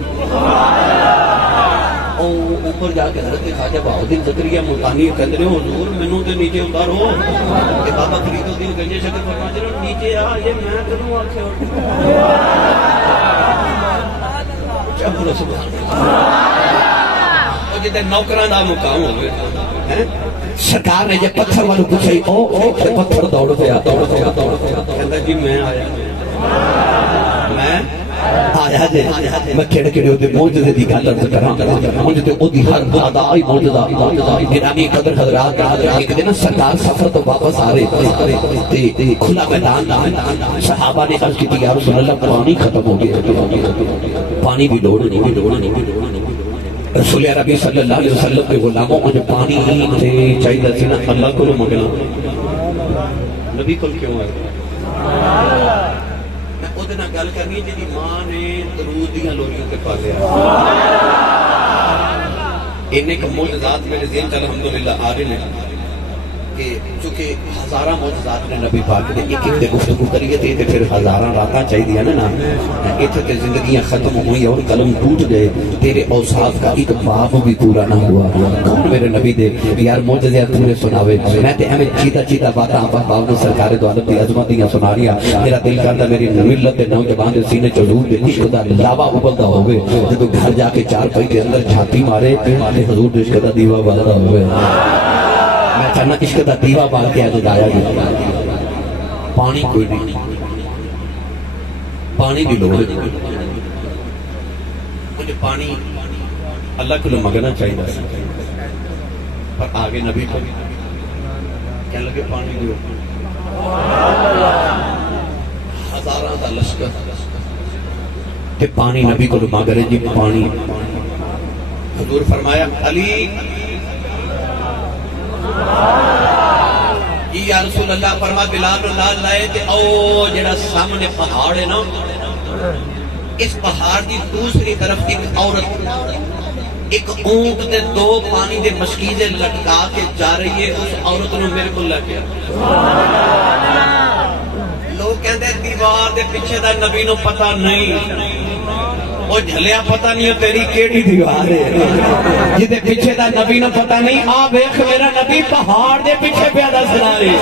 اوپر جا کے حضرت خواجہ بہاؤالدین زکریا ملتانی کہندے نے حضور مینوں تے نیچے اتارو تے بابا فرید الدین گنج شکر فرماتے نے نیچے آ یہ میں کدوں آکھیا چلو سبحان اللہ او جے نوکراں دا مقام ہوے سرکار نے جے پتھر والو پوچھے او تے پتھر دوڑ پیا کہندا جی میں آیا آیا جے میں کھڑے کھڑے ہوتے موجزے دی گل عرض کراں موجزے او دی ہر ادائی موجزہ گرامی قدر حضرات ایک دن سرکار سفر تو واپس آ رہے تے کھلا میدان صحابہ نے عرض کی یا رسول اللہ پانی ختم ہو گیا پانی بھی لوڑ نہیں رسول عربی صلی اللہ علیہ وسلم کے غلاموں مجھے پانی تے چاہیے تھی نا اللہ کو مگنا نبی کل کیوں ہے میں او دن گل کرنی جی ماں نے درود دیاں لوریوں کے پالے انہیں کا معجزات میرے ذہن چل الحمدللہ آ رہے ہیں کہ چونکہ ہزارہ معجزات نے نبی پاک نے ایک ایک دے گفتگو کریے تھے پھر ہزارہ راتاں چاہی دیا نا اتھے کہ زندگیاں ختم ہوئی اور قلم ٹوٹ گئے تیرے اوصاف کا ایک باب بھی پورا نہ ہوا کون میرے نبی دے یار معجزات پورے سناوے میں تے ہمیں چیتا چیتا باتاں آپ باپ نے سرکار دو عالم دی عظمت دیاں سنا رہی میرا دل کرتا میری ملت دے نوجوان دے سینے چلور دے عشق دا لاوا ابلدا ہوئے جب گھر جا کے چار پائی کے اندر جھاتی مارے حضور دے عشق دا دیوا بالدا ہوئے میں چاہنا عشق دا دیوا بال کے آج جایا گیا پانی کوئی نہیں پانی بھی لوڑ مجھے پانی اللہ کو مگنا چاہیے پر آگے نبی کو کہنے لگے پانی دیو ہزارہ دا لشکر کہ پانی نبی کو مانگرے جی پانی حضور فرمایا علی یا رسول اللہ فرما بلال اللہ لائے تے او جڑا سامنے پہاڑ ہے نا اس پہاڑ کی دوسری طرف ایک عورت ایک اونٹ دے دو پانی دے مشکیزے لٹکا کے جا رہی ہے اس عورت نے میرے کو لگ گیا لوگ کہتے ہیں دیوار دے پیچھے دا نبی نو پتہ نہیں وہ جھلیا پتہ نہیں تیری کیڑی دیوار ہے جدے پیچھے دا نبی نو پتہ نہیں آ بیخ میرا نبی پہاڑ دے پیچھے پیادا سنا رہی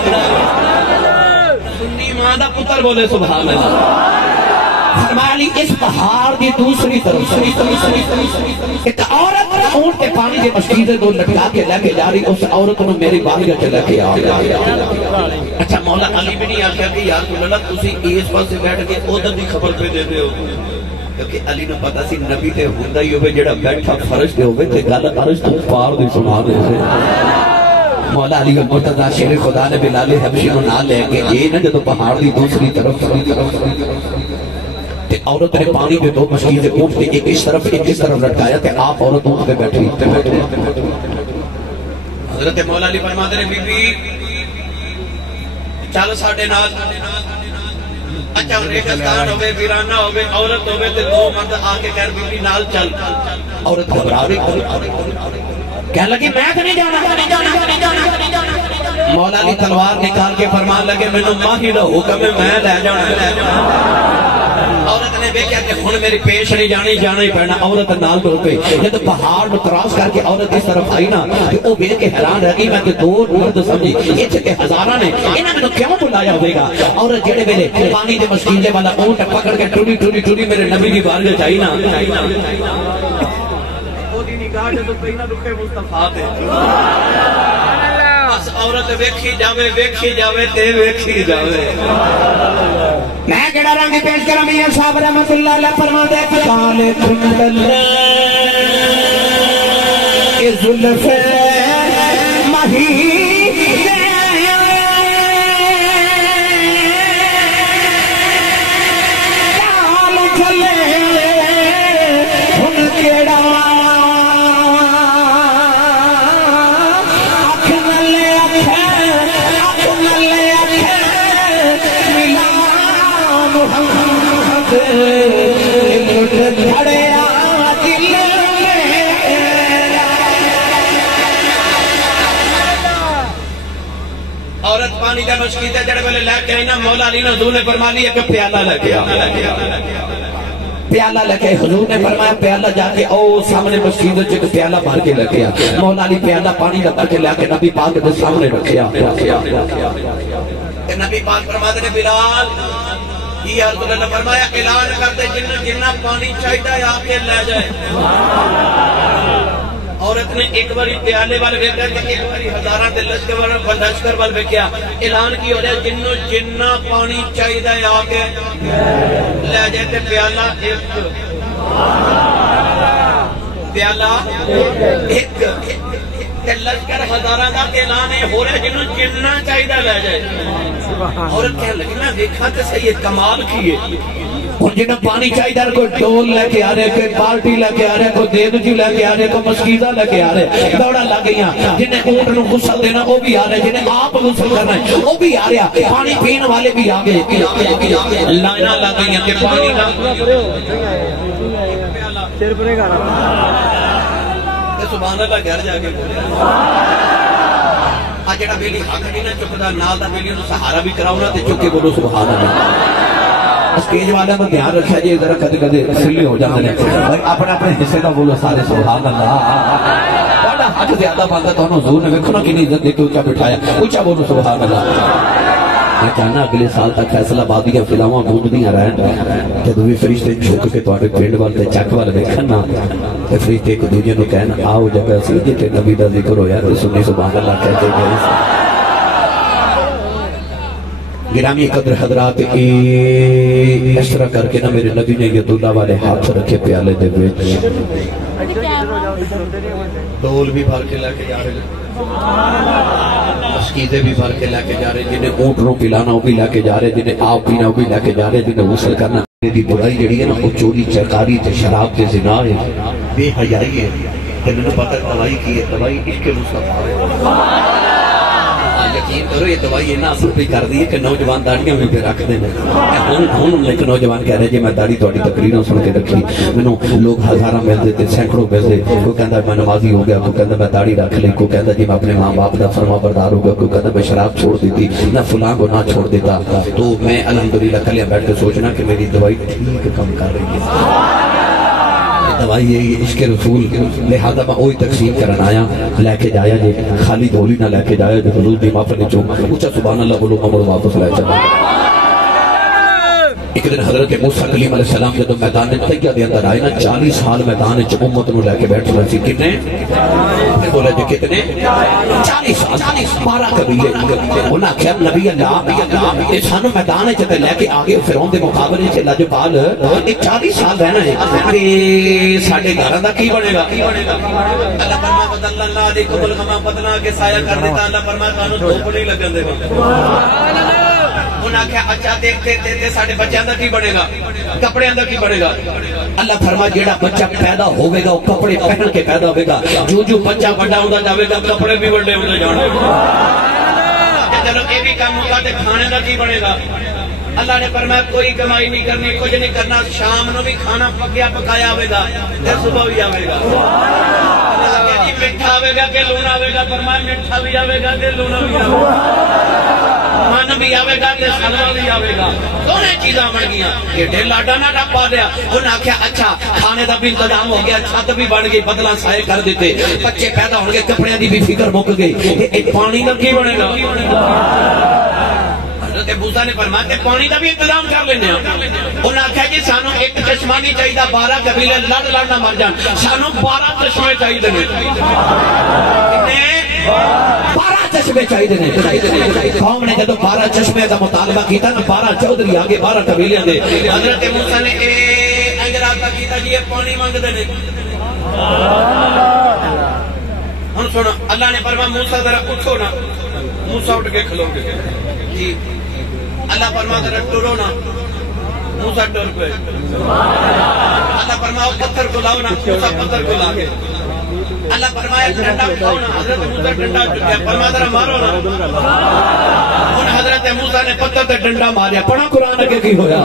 سنی ماں دا پتر بولے سبحان اللہ فرمایا لی اس پہاڑ دی دوسری طرف ایک عورت اونٹ کے پانی دے مشکیزے دو لٹکا کے لے کے جا رہی اس عورت نے میری بارگاہ چلا کے آ اچھا مولا علی بھی نہیں آکھا کہ یا رسول اللہ تسی اس پاس سے بیٹھ کے ادھر دی خبر پہ دے دے ہو کیونکہ علی نے پتا سی نبی تے ہوندہ ہی ہوئے جڑا بیٹھا فرش دے ہوئے تے گل عرش تو پار دے سنا دے سے مولا علی مرتضی شیر خدا نے بلال حبشی کو نہ لے کے یہ نہ جدو پہاڑ دی دوسری طرف تے عورت نے پانی دے دو مشکیزیں اونٹ تے ایک اس طرف لٹکایا تے آپ عورت اونٹ پہ بیٹھی حضرت مولا علی فرماتے ہیں بی بی چل ساڑھے نال اچھا ریگستان ہوئے ویرانہ ہوئے عورت ہوئے تے دو مرد آکے کہر بی بی نال چل عورت گھبرا رہی کہنے لگی میں تو نہیں جانا مولا علی تلوار نکال کے فرمان لگے میں نے ماہی نہ حکم میں لے جانا عورت نے دیکھا کہ ہن میری پیش نہیں جانا ہی پڑنا عورت نال دو پہ جب پہاڑ میں تراس کر کے عورت اس طرف آئی نا کہ وہ دیکھ کے حیران رہ گئی میں کہ دو مرد سمجھی یہ چھتے ہزارہ نے انہاں میں تو کیوں بلایا ہوئے گا عورت جڑے میرے پانی دے مشکیلے والا اونٹ پکڑ کے ٹوڑی میرے نبی کی بارگاہ چاہی نا وہ دی نگاہ جو پہنا رخ مصطفیٰ دے بس عورت ویکھی جاوے تے ویکھی جاوے میں کہڑا رنگ پیش کرا میاں صاحب رحمت اللہ علیہ فرما دے کال کھنڈل اے زلف مہی کال چلے ہن کیڑا عورت پانی کا مشکیتے جڑے والے لے کے آئینا مولا علی نے حضور نے فرما لیا کہ پیالہ لے کے پیالہ لے کے حضور نے فرمایا پیالہ جا کے او سامنے مشکیتے جا کے پیالہ بھر کے لے کے مولا علی پیالہ پانی لگا کے لے کے نبی پاک کے سامنے رکھیا نبی پاک فرماتے نے بلال یا رسول اللہ فرمایا اعلان کرتے جنہ پانی چاہیدہ ہے آپ کے لے جائے عورت نے ایک باری پیالے والے ویکھیا تے ایک باری ہزاراں دے لشکر والے ویکھیا اعلان کی ہو رہا جنوں جنہ پانی چاہیے آ کے لے جائے تے پیالہ ایک لشکر ہزاراں دا اعلان ہو رہا جنوں جنہ چاہیے لے جائے عورت کہنے لگی میں دیکھا تے صحیح کمال کیے اور جنہیں پانی چاہیے کوئی ڈول لے کے آ رہے کوئی بالٹی لے کے آ رہے کوئی دیدجی لے کے آ رہے کوئی مسکیزہ لے کے آ رہے دوڑا لگ گئیاں جنہیں اونٹ نو غسل دینا وہ بھی آ رہے جنہیں آپ غسل کرنا ہے وہ بھی آ رہا پانی پین والے بھی آ گئے لائنہ لگ گئیاں کہ پانی نہ سبحان اللہ گھر جا کے بولے آج جڑا بیلی حق نہیں نہ چکدا نال دا بیلی انہوں سہارا بھی کراؤنا تے چکے بولو سبحان اللہ اسٹیج والے میں دھیان رکھا جی ذرا کدے کدے سلی ہو جاتے ہیں اپنے اپنے حصے کا بولو سارے سبحان اللہ بڑا حق زیادہ بنتا تو حضور نے ویکھو نا کتنی عزت دے کے اونچا بٹھایا اونچا بولو سبحان اللہ میں چاہنا اگلے سال تک فیصلہ آبادیاں فلاواں گونجدیاں رہن جدوں بھی فرشتے جھک کے تواڈے پنڈ وال تے چک وال ویکھن نا تے فرشتے ایک دوجے نوں کہن آؤ جب اسی جتھے نبی دا ذکر ہویا تے سنی سبحان اللہ کہتے گئے گرامی قدر حضرات اس طرح کر کے نا میرے نبی نے ید اللہ والے ہاتھ رکھے پیالے دے وچ ڈول بھی بھر کے لے کے جا رہے مسکیزیں بھی بھر کے لے کے جا رہے جنہیں اونٹ نو پلانا وہ بھی لے کے جا رہے جنہیں آپ پینا وہ بھی لے کے جا رہے جنہیں غسل کرنا دی برائی جڑی ہے نا وہ چوری چکاری تے شراب تے زنا ہے بے حیائی ہے تے میں نے پتہ دوائی کی ہے دوائی عشق مصطفیٰ ہے یقین کرو یہ دوائی اتنا اثر بھی کر دی ہے کہ نوجوان داڑیاں بھی پہ رکھ دیں ہوں ایک نوجوان کہہ رہے جی میں داڑھی تھوڑی تقریروں سن کے رکھی مینوں لوگ ہزاراں مل دیتے سینکڑوں ملتے کوئی کہندا میں نمازی ہو گیا کوئی کہندا میں داڑھی رکھ لی کوئی کہندا جی میں اپنے ماں باپ دا فرما بردار ہو گیا کوئی کہندا میں شراب چھوڑ دیتی نہ فلاں کو نہ چھوڑ دیتا تو میں الحمدللہ کل بیٹھ کے سوچنا کہ میری دوائی ٹھیک کم کر رہی ہے دوائی ہے عشق رسول لہذا میں وہی تقسیم کرن آیا لے کے جایا جی خالی دھولی نہ لے کے جایا جو حضور دی محفل وچوں اونچا سبحان اللہ بولو ممڑ واپس لے چلا ایک دن حضرت موسیٰ کلیم علیہ السلام جدو میدان طیہ دے اندر آئے نا 40 سال میدان وچ امت نو لے کے بیٹھ رہے سی کتنے پھر بولا جی کتنے 40 سال 12 قبیلے انہاں کہا نبی اللہ اے سانو میدان وچ تے لے کے آگے فرعون دے مقابلے وچ لاجوال اے 40 سال رہنا ہے تے ساڈے گھراں دا کی بنے گا اللہ فرمایا بدل اللہ علیکم الغمام بدلا کے سایہ کر دیتا اللہ فرمایا تانوں دھوپ نہیں لگن دے گا انہاں کہا اچھا دیکھتے ساڈے بچیاں دا کی بنے گا کپڑے دا کی بنے گا اللہ فرمایا جیڑا بچہ پیدا ہوئے گا وہ کپڑے پہن کے پیدا ہوئے گا جو بچہ بڑا ہوندا جاوے گا کپڑے بھی بڑے ہوندے جانے چلو یہ بھی کام ہوگا تے کھانے دا کی بنے گا اللہ نے فرمایا کوئی کمائی نہیں کرنی کچھ نہیں کرنا شام نو بھی کھانا پکیا پکایا آوے گا تے صبح بھی آوے گا میٹھا آوے گا کہ لونا آوے گا فرمایا میٹھا بھی آوے گا کہ لونا بھی آوے گا من بھی آوے گا تے سلوا بھی آوے گا دونوں چیزاں بن گیا یہ ڈھیل لاڈا نہ ڈپا دیا انہاں آخیا اچھا کھانے دا بھی انتظام ہو گیا چھت بھی بن گئی بدلا سائے کر دیتے بچے پیدا ہو گئے کپڑے دی بھی فکر مک گئی پانی دا کی بنے گا حضرت موسیٰ نے فرمایا کہ پانی دا بھی انتظام کر لینے ہیں انہاں آخیا جی سانو ایک چشمہ نہیں چاہیے 12 قبیلے لڑ نہ مر جان سانو 12 چشمے چاہیے کتنے 12 چشمے چاہیے قوم نے جدو 12 چشمے کا مطالبہ کیتا نا 12 چودھری آگے 12 قبیلیاں دے حضرت موسیٰ نے انگراتا کیتا جی یہ پانی مانگ دینے ہن سنو اللہ نے فرمایا موسیٰ ذرا اٹھو نا موسیٰ اٹھ کے کھلو گے جی اللہ فرمایا ذرا ٹرو نا موسیٰ ٹر پہ اللہ فرمایا پتھر کو لاؤ نا موسیٰ پتھر کو لا کے اللہ فرمایا ڈنڈا اٹھاؤ نا حضرت موسیٰ ڈنڈا اٹھایا فرمایا ذرا مارو نا ان حضرت موسیٰ نے پتھر تے ڈنڈا ماریا پڑھا قرآن کے کی ہویا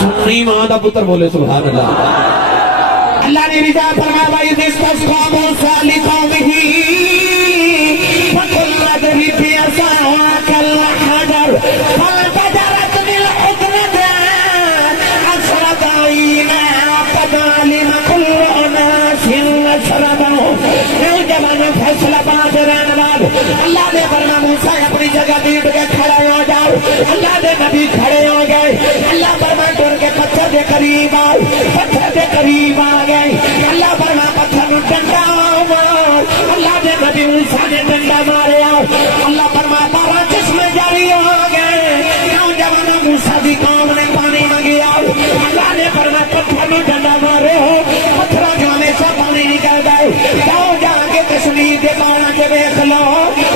سنی ماں دا پتر بولے سبحان اللہ اللہ نے رضا فرمایا وَإِذِ اسْتَسْقَىٰ مُوسَىٰ لِقَوْمِهِ فَقُلْنَا اضْرِب بِّعَصَاكَ الْحَجَرَ فَانْفَجَرَتْ مِنْهُ اثْنَتَا عَشْرَةَ عَيْنًا قَدْ عَلِمَ كُلُّ أُنَاسٍ مَّشْرَبَهُمْ نوجوان فیصلہ باز رہنے والے اللہ نے فرمایا موسیٰ اپنی جگہ بیٹھ کے کھڑے ہو جاؤ اللہ نے نبی کھڑے ہو گئے اللہ فرمایا ٹر کے پتھر دے قریب آؤ پتھر دے قریب آ گئے اللہ فرمایا پتھر نو ڈنڈا نبی موسیٰ نے ڈنڈا ماریا اللہ فرمایا 12 چشمے جاری ہو گئے نوجوان موسیٰ دی قوم نے پانی مانگیا اللہ نے فرمایا پتھر میں ڈنڈا مارے ہو پتھر جانے سے پانی نکل گئے جاؤ جا کے کشمیر دے پانا کے دیکھ لو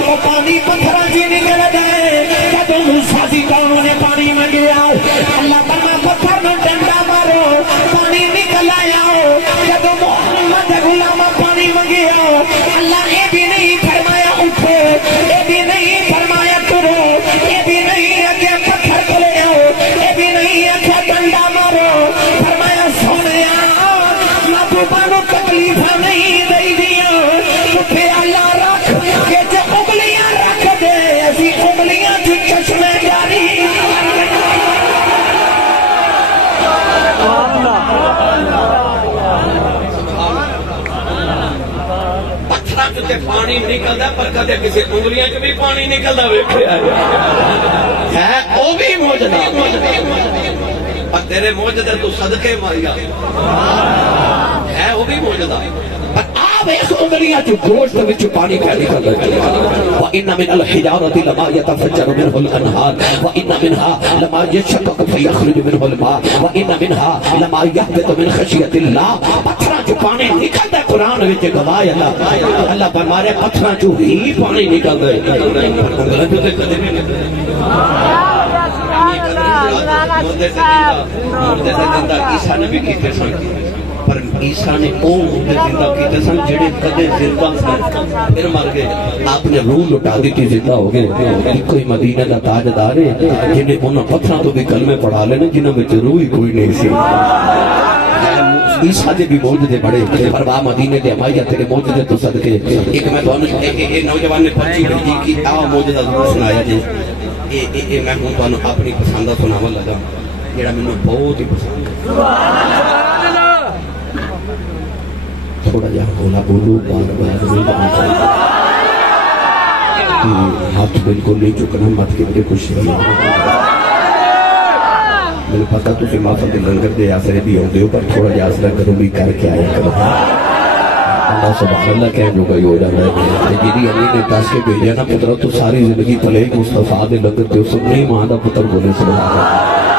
وہ پانی پتھر جی نکل گئے جب موسیٰ دی قوم نے پانی مانگیا اللہ فرمایا پتھر میں ڈنڈا مارو پانی نکل آیا جب محمد غلام پانی مانگیا اللہ یہ بھی نہیں فرمایا اٹھو یہ بھی نہیں فرمایا کرو یہ بھی نہیں کہ پتھر کو لے آؤ یہ بھی نہیں کہ ڈنڈا مارو فرمایا سونیا محبوبہ نو تکلیف نہیں دے دیا اٹھے اللہ رکھ کہ جو انگلیاں رکھ دے ایسی انگلیاں جو چشمے جاری پانی نکلتا پر کدے کسی انگلیاں چ بھی پانی نکلتا ویکھیا ہے وہ بھی موجودہ پر تیرے موجودے تو صدقے ماریا ہے وہ بھی موجودہ پر آپ اس انگلیاں چ گوشت وچ پانی کیا نکل رہا ہے وَإِنَّ مِنَ الْحِجَارَةِ لَمَا يَتَفَجَّرُ مِنْهُ الْأَنْهَارُ وَإِنَّ مِنْهَا لَمَا يَشَّقَّقُ فَيَخْرُجُ مِنْهُ الْمَاءُ وَإِنَّ مِنْهَا لَمَا يَهْبِطُ مِنْ خَشْيَةِ اللَّهِ پتھراں چ پانی نکلدا قرآن وچ گواہ اللہ فرمایا پتھراں چ ہی پانی نکلدا ہے انگلاں چ تے کدے نہیں نکلدا عیسیٰ نبی کیتے سن پر عیسیٰ نے او زندہ کیتے سن جڑے کدے زندہ سن پھر مر گئے آپ نے روح لٹا دی تھی زندہ ہو گئے کوئی مدینہ کا تاجدار ہے جنہیں انہوں پتھراں تو بھی کلمے پڑھا لینے جنہوں میں روح ہی کوئی نہیں سی عیسیٰ دے بھی موجودے بڑے پر واہ مدینے دے امائیہ تیرے موجودے تو صدقے ایک میں تو نوجوان نے پچھی بڑی کی آو موجودہ ضرور سنایا جی میں ہوں تو اپنی پسندہ سناوا لگا جیڑا میں نے بہت ہی پسند تھوڑا جا بولا بولو بار بار ہاتھ بالکل نہیں چکنا مت کے میرے کچھ نہیں میں نے پتا تو سے معافت لنگر دے آسرے بھی ہوں دیو پر تھوڑا جا آسرہ گروبی کر کے آیا کرو اللہ سبحان اللہ کہہ جو گئی ہو جانا ہے جیدی امی نے تاس کے بھیجیا نا پترہ تو ساری زندگی پلے مصطفیٰ دے لنگر دیو سب نہیں ماندہ پتر بولے سبحان اللہ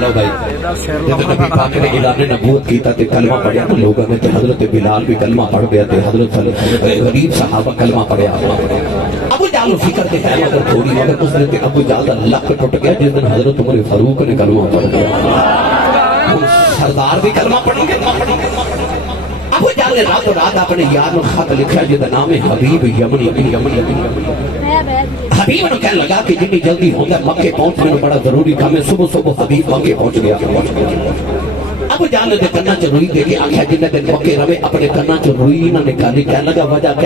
لو بھائی جب نبی پاک نے اعلان نبوت کیتا تے کلمہ پڑھیا تو لوگوں نے تے حضرت بلال بھی کلمہ پڑھ گیا تے حضرت غریب صحابہ کلمہ پڑھیا ابو جال فکر تے ہے مگر تھوڑی مگر اس نے تے ابو جال دا لک ٹوٹ گیا جس دن حضرت عمر فاروق نے کلمہ پڑھ گیا سردار بھی کلمہ پڑھیں گے ابو جال نے رات و رات اپنے یار میں خط لکھا جس دا نام ہے حبیب یمنی حبیب نے کہنے لگا کہ جنی جلدی ہوتا ہے مکے پہنچنے میں بڑا ضروری کام ہے صبح صبح حبیب مکے پہنچ گیا ابو جال نے کنہ چ روئی دے کے آنکھا جنہ دن مکے روے اپنے کنہ چ روئی نہ نکالی کہنے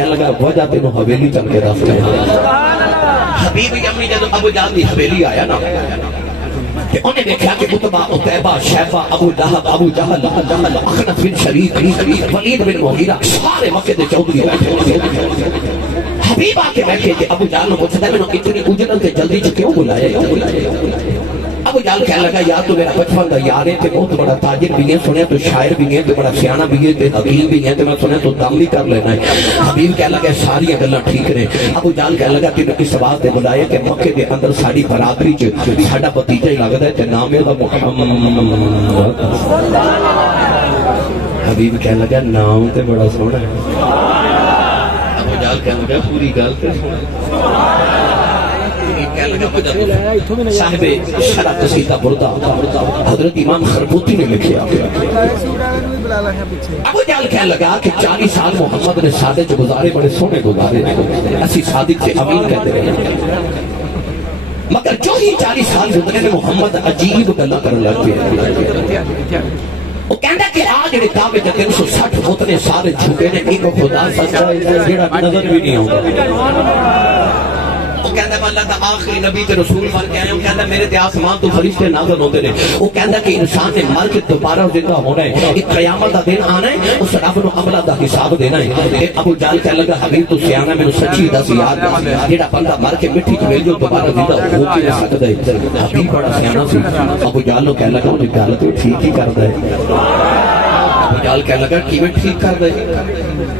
لگا وجہ تینوں حویلی چل کے دس گیا حبیب یمنی جب ابو جال دی حویلی آیا نا کہ انہیں دیکھا کہ اتبا اتیبہ شیبہ ابو لہب ابو جہل اخنس بن شریف ولید بن مغیرہ سارے مکے دے چودھری بیٹھے حبیب آکے بیٹھے کہ ابو جال نے پوچھتا ہے میں نے اتنی اجلل تے جلدی چ کیوں بلایا ابو جال کہنے لگا یا تو میرا بچپن دا یار ہے تے بہت بڑا تاجر بھی ہے سنے تو شاعر بھی ہے تے بڑا سیاںہ بھی ہے تے حکیم بھی ہے تے میں سنے تو دم بھی کر لینا ہے حبیب کہنے لگا ساری گلاں ٹھیک نے ابو جال کہنے لگا تینوں اس بات تے بلایا کہ مکے دے اندر ساڈی برادری چ ساڈا بھتیجا ہی لگدا ہے تے نام ہے محمد حبیب کہنے لگا نام تے بڑا سوہنا ہے ابو جال کہنے لگا پوری گل تے صاحب شرح قصیدہ بردہ حضرت امام خربوتی نے لکھیا ابو جال کہنے لگا کہ 40 سال محمد نے سادے جو گزارے بڑے سونے گزارے اسی صادق سے امین کہتے رہے مگر جو ہی 40 سال گزرے نے محمد عجیب گلہ کرنے لگ گئے وہ کہندا کہ آج جڑے کعبے تے 360 بتنے سارے جھوٹے نے ایک خدا سچا ہے جڑا نظر بھی نہیں آوندا وہ کہندا ہے اللہ دا آخری نبی تے رسول بن کے آئے وہ کہندا میرے تے آسمان تو فرشتے نازل ہوندے نے وہ کہندا کہ انسان نے مر کے دوبارہ زندہ ہونا ہے ایک قیامت دا دن آنا ہے اس رب نو عملہ دا حساب دینا ہے تے ابو جال کہنے لگا حبیب تو سیاںہ مینوں سچی دس یاد جڑا بندہ مر کے مٹی چ مل جو دوبارہ زندہ ہو کے نہیں سکدا ہے حبیب بڑا سیاںہ سی ابو جال نو کہنے لگا وہ گل تو ٹھیک ہی کردا ہے ابو جہل کہنے لگا کیویں ٹھیک کر دے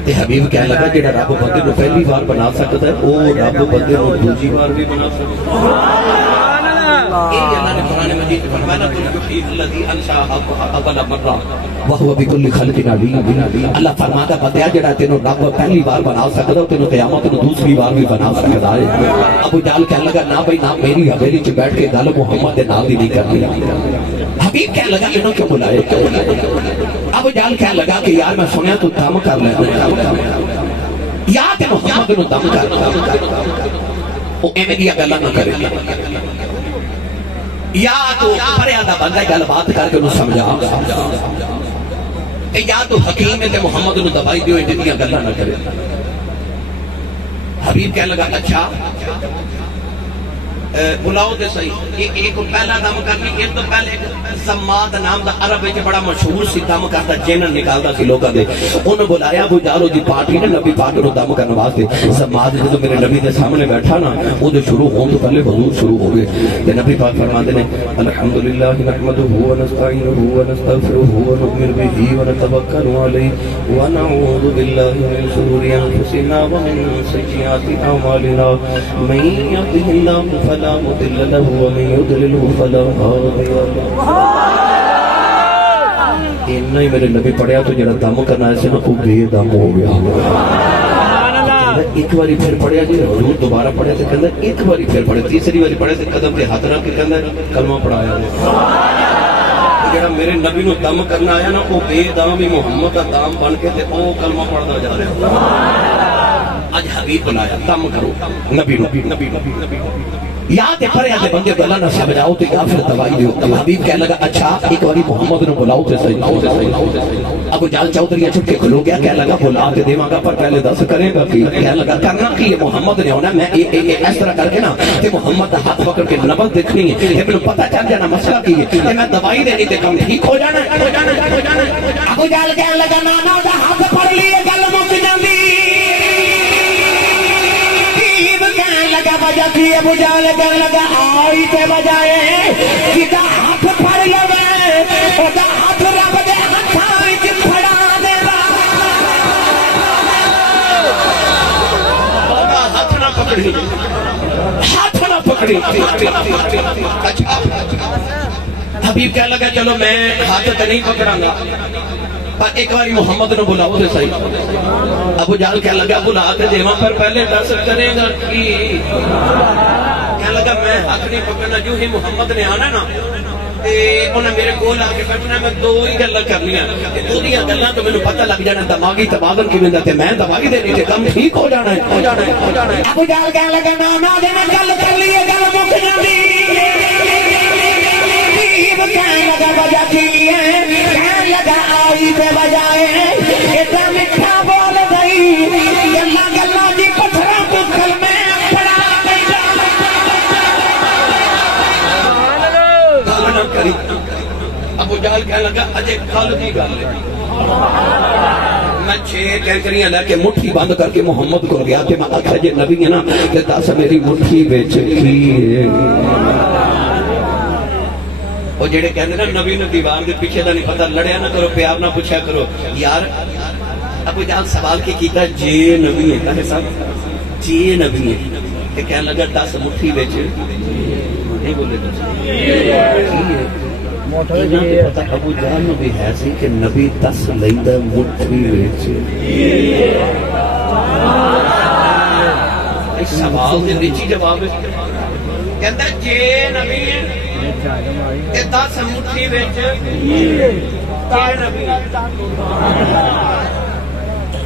تے حبیب کہنے لگا جڑا رب بندے نو پہلی بار بنا سکتا ہے او رب بندے نو دوسری بار بھی بنا سکتا ہے اللہ نے قرآن مجید فرمایا الذی انشأ اول مرہ وہو بکل خلق علیم اللہ فرماتا بندیا جڑا تینوں رب پہلی بار بنا سکتا ہے تینوں قیامت نو دوسری بار بھی بنا سکتا ہے ابو جہل کہنے لگا نہ بھائی نہ میری حویلی چ بیٹھ کے گل محمد دے نام دی نہیں کرنی حبیب کہنے لگا انہوں کیوں بلائے ابو جہل کہنے لگا کہ یار میں سنیا تو دم کر لینا یا کہ محمد نو دم کر وہ ایویں دی گلاں نہ کرے یا تو پریا دا بندہ گل بات کر کے انہوں سمجھا یا تو حکیم ہے تے محمد نو دبائی دیو ایڈیاں گلاں نہ کرے حبیب کہنے لگا اچھا بلاؤ دے صحیح ایک پہلا دم کرنی ایک تو پہلے زماد نام دا عرب وچ بڑا مشہور سی دم کرتا جنن نکالتا سی لوگاں دے انہوں بلایا ابو جہل دی پارٹی نے نبی پاک نو دم کرنے واسطے زماد جدوں میرے نبی دے سامنے بیٹھا نا او دے شروع ہون تو پہلے حضور شروع ہو گئے تے نبی پاک فرماندے نے الحمدللہ نحمدہ و نستعینہ و نستغفرہ و نؤمن بہ و نتوکل علیہ و نعوذ باللہ من شرور انفسنا ومن سیئات اعمالنا من یهده اللہ فلا مضل له ومن يضلل فلا هادي له اتنا ہی میرے نبی پڑھیا تو جڑا دم کرنا ہے نا وہ بے دم ہو گیا ایک باری پھر پڑھیا جی حضور دوبارہ پڑھیا تو کہندا ایک باری پھر پڑھیا تیسری باری پڑھیا تو قدم پہ ہاتھ رکھ کے کہندا کلمہ پڑھایا جڑا میرے نبی نو دم کرنا آیا نا وہ بے دم ہی محمد کا دام بن کے تے او کلمہ پڑھدا جا رہا اج حبیب بلایا دم کرو نبی یا تے پریا دے بندے کو اللہ نہ سمجھاؤ تے یا پھر دوائی دیو حبیب کہنے لگا اچھا ایک باری محمد نو بلاؤ تے صحیح ابو جہل چودھری چھپ کے کھلو گیا کہنے لگا بلا کے دیواں گا پر پہلے دس کرے گا کہ کہنے لگا کرنا کہ یہ محمد نے ہونا میں اس طرح کر کے نا تے محمد دا ہاتھ پکڑ کے نبض دیکھنی ہے تے مینوں پتہ چل جانا مسئلہ کی ہے تے میں دوائی دینی تے کم ٹھیک ہو جانا ابو جہل کہنے لگا نانا دا ہاتھ پکڑ لیے گل مک جاندی لگا وجہ کی ابو جہل کہنے لگا آئی تے بجائے کدا ہاتھ پھڑ لوے او دا ہاتھ رب دے ہتھاں وچ پھڑا دے بابا ہاتھ نہ پکڑی اچھا حبیب کہنے لگا چلو میں ہاتھ تے نہیں پکڑاں گا پر ایک باری محمد نو بلاؤ تے صحیح ابو جہل کہنے لگا بلا کے دیواں پر پہلے دس کرے گا کی کہنے لگا میں ہاتھ نہیں پکڑنا جو ہی محمد نے آنا نا تے انہیں میرے کول آ کے بیٹھنا میں دو ہی گلاں کرنیاں تے دو دیاں گلاں تو مینوں پتہ لگ جانا دماغی توازن کیویں دا تے میں دوائی دینی تے کم ٹھیک ہو جانا ہے ابو جہل کہنے لگا نا دے میں گل کر لیے گل مک جاندی کہنے لگا وجہ کی ہے کہنے لگا آئی تے بجائے اتنا میٹھا بول گئی گلا گلا دی پتھرا بکل میں پڑا گل نہ کری ابو جہل کہنے لگا اجے کل دی گل ہے میں 6 کینکریاں لے کے مٹھی بند کر کے محمد کو گیا کہ میں آخیا جے نبی ہے نا کہ دس میری مٹھی وچ کی ہے وہ جڑے کہنے نا نبی نے دیوار دے پیچھے دا نہیں پتہ لڑیا نہ کرو پیار نہ پوچھا کرو یار ابو جہل سوال کی کیتا جے نبی ہے کہے صاحب جے نبی ہے کہ کہنے لگا 10 مٹھی وچ نہیں بولے پتہ ابو جہل نو بھی ہے سی کہ نبی 10 لیندا مٹھی وچ سوال دے نیچی جواب کہندا جے نبی ہے تے 10 مٹھی وچ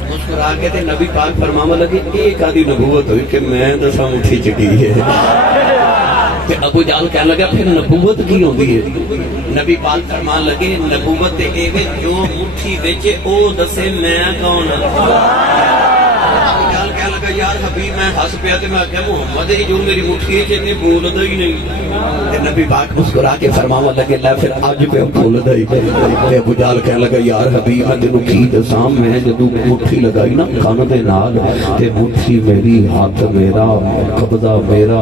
مسکرا کے تے نبی پاک فرماون لگے ایک آدھی نبوت ہوئی کہ میں 10 مٹھی چکی ہے تے ابو جہل کہنے لگا پھر نبوت کی ہوندی ہے نبی پاک فرمان لگے نبوت تے ایویں جو مٹھی وچ او دسے میں کون یار حبیب میں ہس پیا تے میں کہ محمد جو میری مٹھی وچ تے بولدا ہی نہیں تے نبی پاک مسکرا کے فرماون لگے لے پھر اج پہ بولدا ہی تے ابو جہل کہنے لگا یار حبیب میں تینوں کی دساں میں جدوں مٹھی لگائی نا کان دے نال تے مٹھی میری ہاتھ میرا قبضہ میرا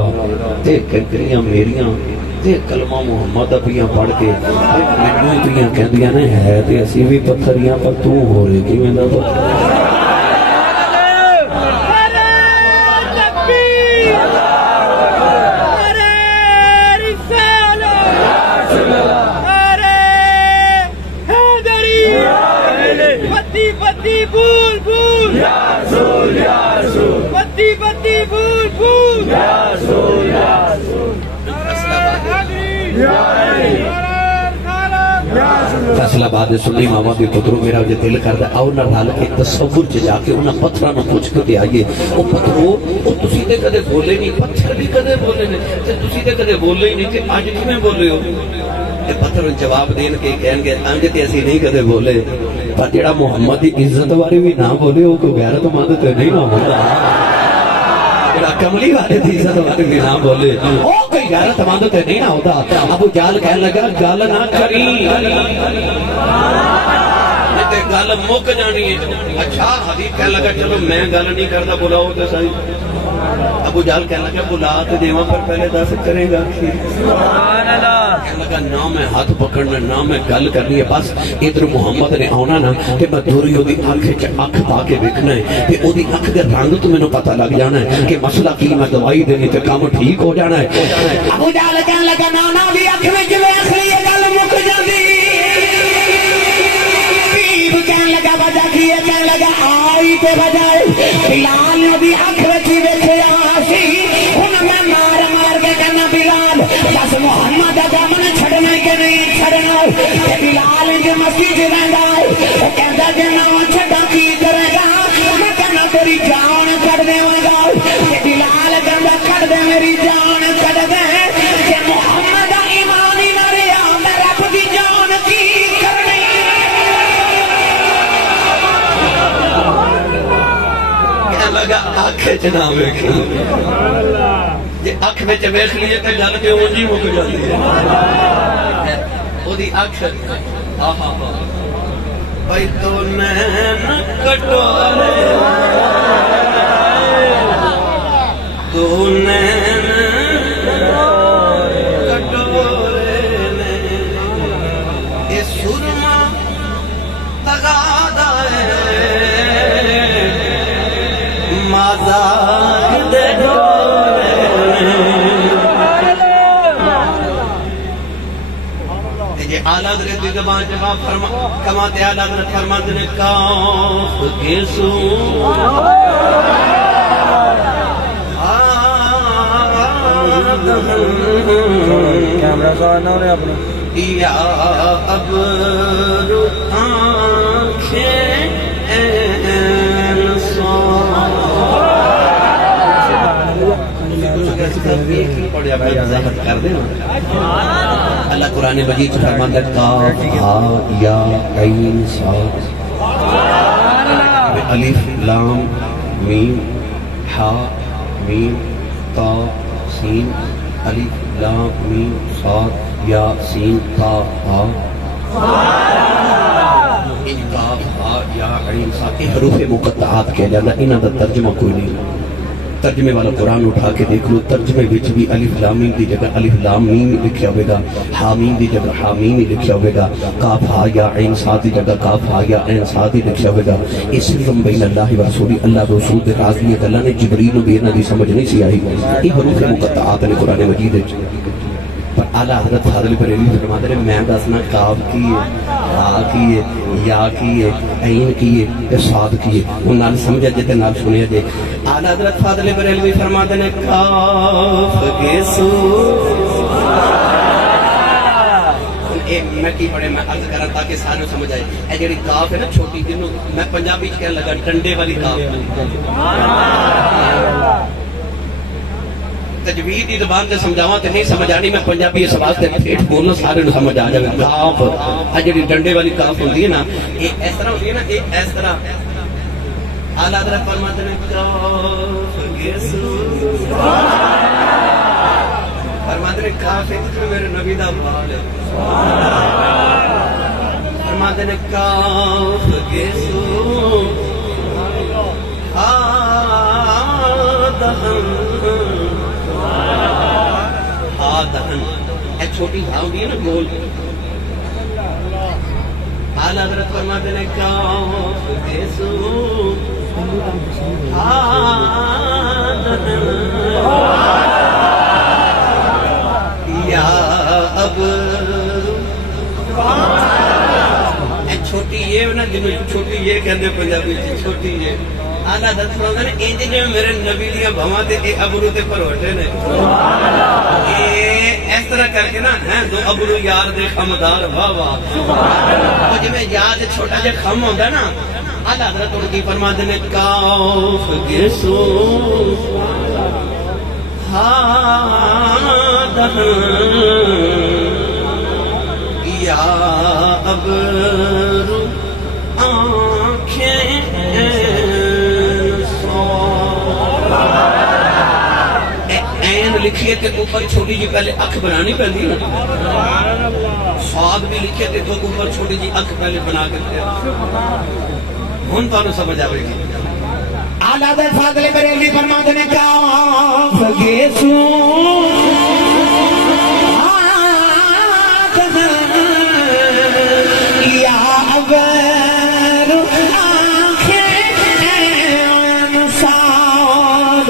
تے کنکریاں میریاں کلمہ محمد اپیاں پڑھ کے مینوں اتنیاں کہندیاں نے ہے تے اسی بھی پتھریاں پر تو ہو رہے کیویں دا پتھر فیصل آباد سنی ماما دی پتروں میرا جو دل کردا آؤ نہ ڈال کے تصور چ جا کے انہاں پتھراں نوں پوچھ کے آئیے او پتھرو او تسی تے کدے بولے نہیں پتھر بھی کدے بولے نہیں تے تسی تے کدے بولے ہی نہیں تے اج کیویں بولے ہو تے پتھر جواب دین کے کہن گے انج تے اسی نہیں کدے بولے پر جڑا محمد دی عزت بارے بھی نہ بولے او کوئی غیرت مند تے نہیں نہ بولدا جڑا کملی والے دی عزت بارے بھی نہ بولے او کوئی غیرت مند تے نہیں نہ ہوتا ابو جہل کہنے لگا گل نہ کری تے گل مک جانی ہے اچھا حبیب کہنے لگا چلو میں گل نہیں کرتا بلاؤ تے صحیح ابو جہل کہنے لگا بلا تے دیواں پر پہلے دس کرے گا سبحان اللہ کہنے لگا نہ میں ہاتھ پکڑنا نہ میں گل کرنی ہے بس ادھر محمد نے آنا نا تے میں دوری اودی اکھ وچ اکھ پا کے ویکھنا ہے تے اودی اکھ دے رنگ تو مینوں پتہ لگ جانا ہے کہ مسئلہ کی میں دوائی دینی تے کام ٹھیک ہو جانا ہے ابو جہل کہنے لگا نانا دی اکھ وچ ویکھ لئی گل مک جاندی کہنے لگا وجہ کی ہے کہنے لگا آئی تے بجائے بلال نے بھی اکھ وچ ویکھیا سی ہن میں مار مار کے کہنا بلال بس محمد دا دامن چھڑنا کہ نہیں چھڑنا تے بلال جو مسجد رہندا ہے او کہندا جے نہ چھڈا کی کرے گا میں کہنا تیری جان کڈ دیواں گا تے بلال کہندا کڈ دے میری جان کڈ دے کہ محمد دا ایمان ہی نہ رہیا میں رب دی جان کی کرنی لگا آنکھ چنا ویکھ جے اکھ وچ ویکھ لیے تے گل تے اونج ہی مک جاندی ہے اودی اکھ آہا بھائی تو نین کٹورے تو نین کٹورے نے اے سرما تغادا ہے مازاق دے ڈورے یہ اعلیٰ حضرت کی زبان جواب کماتے اعلیٰ حضرت فرماتے نے کاف کے سو کیمرہ سوار نہ ہونے اپنا یا ابر آنکھیں این سوار اللہ قرآن مجید فرماتا ہے کاف ہا یا عین صاد الف لام میم ہا میم تا سین الف لام میم صاد یا سین تا ہا ان کاف ہا یا عین صاد یہ حروف مقطعات کہہ جانا انہاں دا ترجمہ کوئی نہیں ترجمے والا قرآن اٹھا کے دیکھ لو ترجمے وچ بھی الف لام میم دی جگہ الف لام میم لکھیا ہوئے گا ہا میم دی جگہ ہا میم لکھیا ہوئے گا کاف ہا یا عین صاد دی جگہ کاف ہا یا عین صاد لکھیا ہوئے گا اس سرم بین اللہ و رسول اللہ و رسول دے راز دی اللہ نے جبریل نو بھی انہاں دی سمجھ نہیں سی آئی یہ حروف مقطعات نے قرآن مجید وچ پر اعلیٰ حضرت فاضل بریلوی فرماتے ہیں میں دسنا کاف کی ہے ہا کی ہے یا کی ہے عین کی ہے صاد کی ہے ان نال سمجھا جے تے نال سنیا جے اعلیٰ حضرت فاضل بریلوی فرماتے ہیں کاف کے سو میں کی پڑھے میں عرض کرا تاکہ سارے سمجھ آئے اے جڑی کاف ہے نا چھوٹی جنوں میں پنجابی کہنے لگا ڈنڈے والی کاف تجوید کی زبان سے سمجھاواں تے نہیں سمجھ آنی میں پنجابی اس واسطے پھیٹ بولنا سارے نوں سمجھ آ جائے کاف اے جڑی ڈنڈے والی کاف ہوندی ہے نا یہ اس طرح ہوندی ہے نا یہ اس طرح اعلیٰ حضرت فرماتے ہیں کاف یسوع فرماتے ہیں کاف ہے میرے نبی دا بال ہے فرماتے ہیں کاف یسوع دہن چھوٹی ہاں ہوتی ہے نا گول. اعلیٰ حضرت فرماتے ہیں کاف گیسو یا اب چھوٹی یہ نا جنہوں چھوٹی یہ کہتے پنجابی چھوٹی یہ. اعلیٰ حضرت فرماتے ہیں انج جو میرے نبی دیا بھواں تے اے ابرو تے پروٹے نے اس طرح کر کے نا دو ابرو یار دے خمدار واہ واہ. وہ جی میں یاد چھوٹا جا خم ہوتا نا اعلیٰ حضرت ان کی فرماتے ہیں کاف گیسو ہادن یا ابرو آنکھیں لکھیے تے اوپر چھوٹی جی پہلے اکھ بنانی پہلی سواد بھی لکھیے تے تو اوپر چھوٹی جی اکھ پہلے بنا کرتے ہن تو سمجھ آئے گی. اعلیٰ حضرت فاضل بریلوی فرماتے ہیں کاف گیسو یا ابر آنکھیں انسان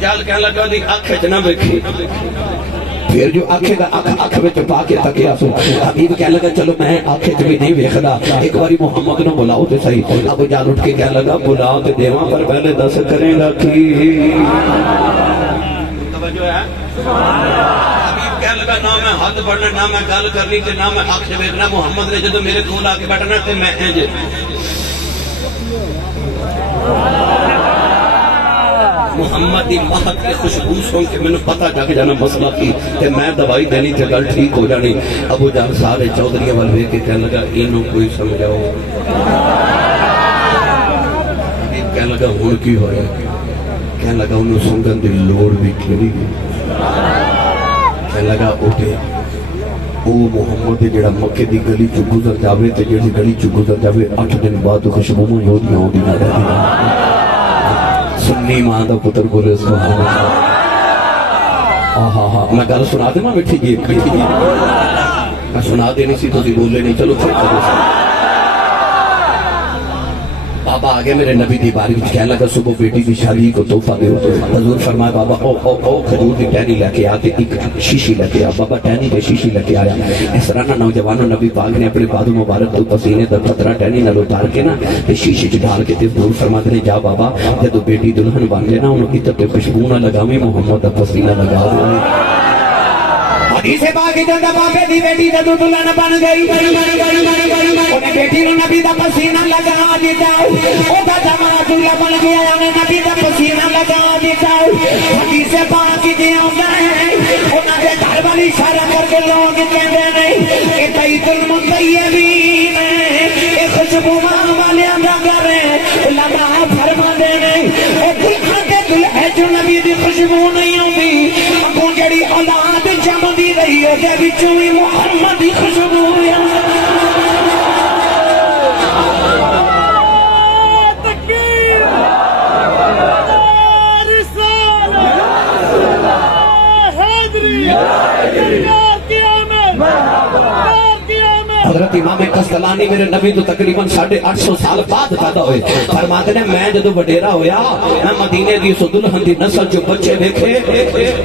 جال کہنے لگا دی آنکھیں نہ بیکھی. پھر جو آنکھیں کا آنکھ میں چپا کے تکیا سو حبیب کہنے لگا چلو میں آنکھیں بھی نہیں ویکھدا ایک باری محمد نو بلاؤ تے صحیح. ابو جال اٹھ کے کہنے لگا بلاؤ تے دیواں پر پہلے دس کریں رکھی. توجہ ہے حبیب کہنے لگا نہ میں ہاتھ بڑھنا نہ میں گل کرنی تے نہ میں آنکھیں ویکھنا. محمد نے جدو میرے کول آ کے بیٹھنا تے میں انج محمد دی مہک کے خوشبو سن کے میں نے پتہ جگ جانا مسئلہ کی تے میں دوائی دینی تے گل ٹھیک ہو جانی. ابو جان سارے چودھری وال ویکھ کے کہنے لگا اینوں کوئی سمجھاؤ. کہنے لگا ہن کی ہویا کہنے لگا انہوں سنگن دی لوڑ بھی کھلی گئی. کہنے لگا اٹھے او محمد جڑا مکے دی گلی چ گزر جاوے تے جڑی گلی چ گزر جاوے 8 دن بعد خوشبو یودیاں ہوندی نہ رہی. سنی ماں دا پتر بولے سبحان اللہ. میں گل سنا دے ماں مٹھی جی میں سنا دے نہیں سی تو بولے نہیں. چلو پھر کرو بابا آگے میرے نبی دی باری وچ کہنے لگا صبح بیٹی کی شادی کو تحفہ دے. حضور فرمایا بابا او کھجور دی ٹہنی لے کے آ تے ایک شیشی لے کے آ. بابا ٹہنی تے شیشی لے کے آیا. اس طرح نہ نوجوانوں نبی پاک نے اپنے بازو مبارک تو پسینے دا قطرہ ٹہنی نال اتار کے نا تے شیشے چ ڈال کے تے حضور فرماتے نے جا بابا جدو بیٹی دلہن بن جائے نا انہوں عطر تے خوشبو نہ لگاویں محمد دا پسینہ لگا دے. حدیث پاک جندا بابے دی بیٹی جدو دلہن بن گئی انہیں بیٹی نو نبی دا پسینہ لگا دیتا. او دا جمعہ دلہا بن گیا انہیں نبی دا پسینہ لگا دیتا. حدیث پاک جندا ہے انہاں دے گھر والی اشارہ کر کے لوگ کہندے نہیں کہ بیت المطیبین اے خوشبو والے دا گھر ہے. علماء فرماندے نہیں او دلہن دے دلہے جو نبی دی خوشبو نہیں ہوندی اگوں جڑی اولاد جمدی رہی ہے دے وچوں وی محمد دی خوشبو ہے. تکبیر رسالہ حیدری حضرت امام قسطلانی میرے نبی تو تقریباً 850 سال بعد پیدا ہوئے. فرماتے ہیں میں جدو وڈیرا ہویا میں مدینے دی سو دلہن دی نسل جو بچے دیکھے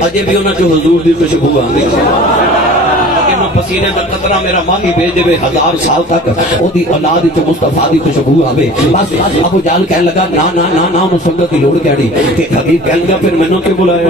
اجے بھی انہاں جو حضور دی خوشبو آندی. پسینے دا قطرہ میرا ماہی بھیج دے 1000 سال تک او دی اولاد وچ مصطفیٰ دی خوشبو آوے. بس ابو جہل کہنے لگا نا نا نا نا انہوں سنگت دی لوڑ کہڑی تے حبیب کہنے لگا پھر مینوں کیوں بلایا.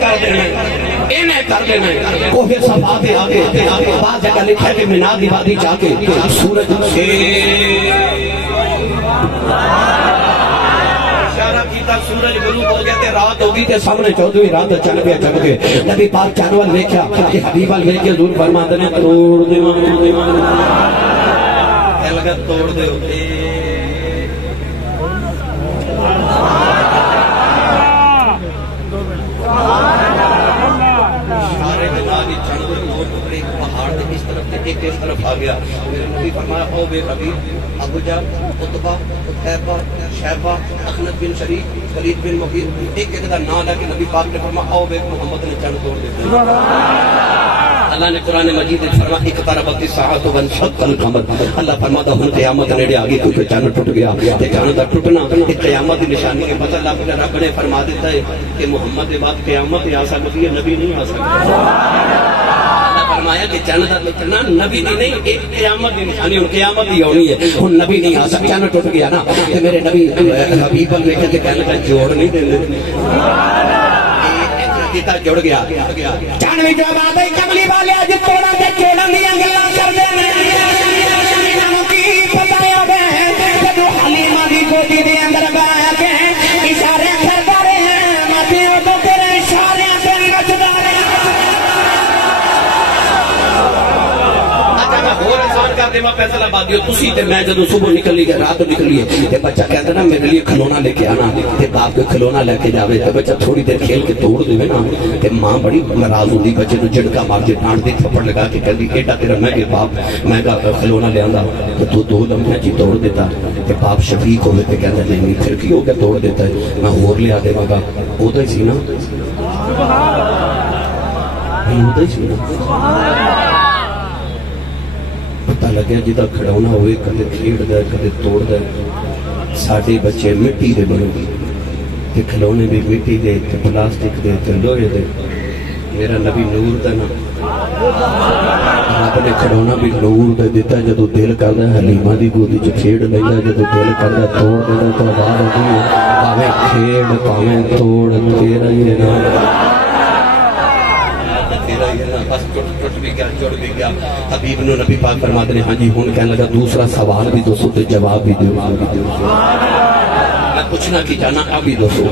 کر دینا انہیں کر لینا کوہ صفا پہ آگے بعض جگہ لکھا ہے کہ منادی وادی جا کے سورج سے اشارہ کیتا سورج غروب ہو گیا تے رات ہوگی تے سامنے 14ویں رات چل پیا چل کے نبی پاک چانوال دیکھا کہ حبیب وال دیکھ کے حضور فرماتے نے توڑ دے لگا توڑ دے ایک اس طرف آ گیا میرے نبی فرمایا او بے حبیب ابو جہل عتبہ عتیبہ شیبہ اخنس بن شریف ولید بن مغیرہ ایک ایک دا نام لے کے نبی پاک نے فرمایا او بے محمد نے چند توڑ دیا اللہ نے قرآن مجید میں فرمایا اقتربت الساعۃ وانشق القمر اللہ فرماتا ہوں قیامت نیڑے آ گئی کیونکہ چاند ٹوٹ گیا تے چاند دا ٹوٹنا ایک قیامت کی نشانی ہے پتہ اللہ رب نے فرما دیتا ہے کہ محمد کے بعد قیامت آ سکتی ہے نبی نہیں آ سکتا فرمایا کہ چاند دا ٹوٹنا نبی نہیں ایک قیامت کی نشانی ہن قیامت ہی ہونی ہے ہن نبی نہیں آ سکتا چاند ٹوٹ گیا نا تے میرے نبی حبیب ال ویکھ کے کہنے لگا جوڑ نہیں دیندے دیتا جڑ گیا چانوی جو بات ہے کملی والے اج توڑا تے چوڑن دیاں گلاں کردے نے انہاں کی پتہ ہے جدوں حلیمہ دی گودی دے اندر بیٹھ کے اشارے کردا رہے ہیں ماتے او تیرے اشارے تے نچدا رہے اور آسان کر دے فیصلہ آبادی ہو تسی تے میں جدوں صبح نکلی گیا رات نکلی ہے تے بچہ کہتا نا میرے لیے کھلونا لے کے آنا تے باپ کے کھلونا لے کے جاوے تے بچہ تھوڑی دیر کھیل کے توڑ دے نا تے ماں بڑی ناراض ہوندی بچے نو جھڑکا مار کے ڈانٹ دے تھپڑ لگا کے کہندی ایڈا تیرا میں کہ باپ میں کا کھلونا لے آندا تے تو دو لمحے جی توڑ دیتا تے باپ شفیق ہوے تے کہندا نہیں پھر کی ہو گیا توڑ دیتا ہے میں اور لے آ دے گا او تے سی نا سبحان اللہ او تے سی نا پتہ لگیا جدا کھڑونا ہوئے کدے کھیڑ دے کدے توڑ دے ساڑھے بچے مٹی دے بنو تے کھلونے بھی مٹی دے تے پلاسٹک دے تے لوہے دے میرا نبی نور دا نا آپ نے کھڑونا بھی نور دے دیتا جدو دل کردہ حلیمہ دی گودی جو کھیڑ لینا جدو دل کردہ توڑ دینا تو آباد ہوگی پاویں کھیڑ پاویں توڑ تیرا یہ نا بس ٹوٹ بھی گیا جوڑ بھی گیا حبیب نو نبی پاک فرماتے ہیں ہاں جی ہون کہنے لگا دوسرا سوال بھی دو سو تے جواب بھی دو میں پوچھنا کی جانا ابھی دو سو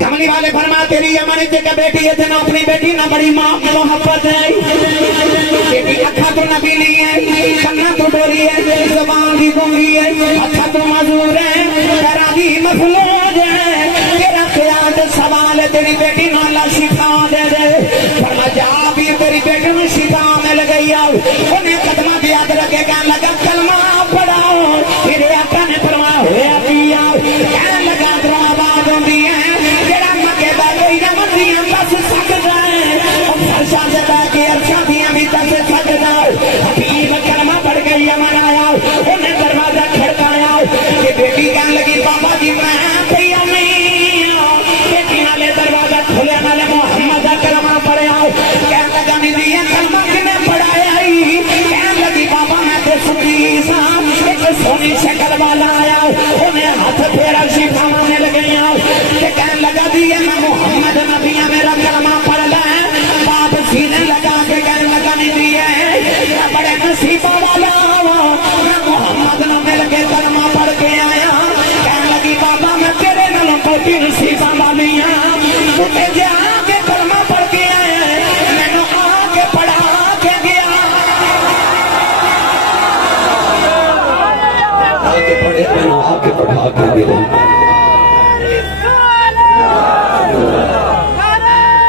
کملی والے فرما تیری یمن جگہ بیٹی ہے جنہوں اپنی بیٹی نہ بڑی ماں کی محبت ہے بیٹی اکھا تو نبی نہیں ہے کنا تو ڈوری ہے زبان کی گونگی ہے اکھا تو معذور ہے کرا دی مفلوج ہے تیرا خیال سوال ہے تیری بیٹی نہ اللہ شفا دے دے فرما جا بھی تیری بیٹی میں شفا مل گئی آؤ انہیں قدمہ بھی یاد رکھے گا لگا کلمہ پڑھاؤ پھر آقا نے فرما ہوئے آتی آؤ کہنے لگا دروں آباد ہوں دی ہے بس سک جائے فرشا سے باقی ارشا دیا بھی تس سک جائے حبیب کلمہ پڑھ گئی یمن آیا انہیں دروازہ کھڑکایا کہ بیٹی کہنے لگی بابا جی میں پہ نہیں بیٹی نالے دروازہ کھولے نالے محمد کلمہ پڑھے آؤ کہنے لگا نہیں دیا کلمہ کنے پڑھایا کہنے لگی بابا میں تے سنی سا ایک سونی شکل والا آیا انہیں ہاتھ پھیرا شفا مانے لگے آؤ کہ کہنے لگا دیا میں محمد نبیہ میرا کلمہ پڑھ لیں باپ سینے لگا کے کہنے لگا نہیں دیئے میں بڑے نصیبہ والا میں محمد نہ مل کے کلمہ پڑھ کے آیا کہنے لگی بابا میں تیرے نلوں کوٹی نصیبہ والی ہیں تُھے جا کے کلمہ پڑھ کے آئے میں نے آ کے پڑھا کے گیا آ کے پڑھے میں نے آ کے پڑھا کے گیا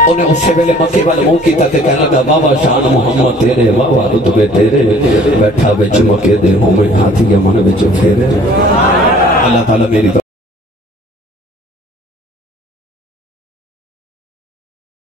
انہیں اس سے پہلے مکے والے منہ کی تک کہنے لگا بابا شان محمد تیرے بابا رتبے تیرے بیٹھا بچ مکے دے ہوں میں ہاتھی یمن بچ پھیرے اللہ تعالیٰ میری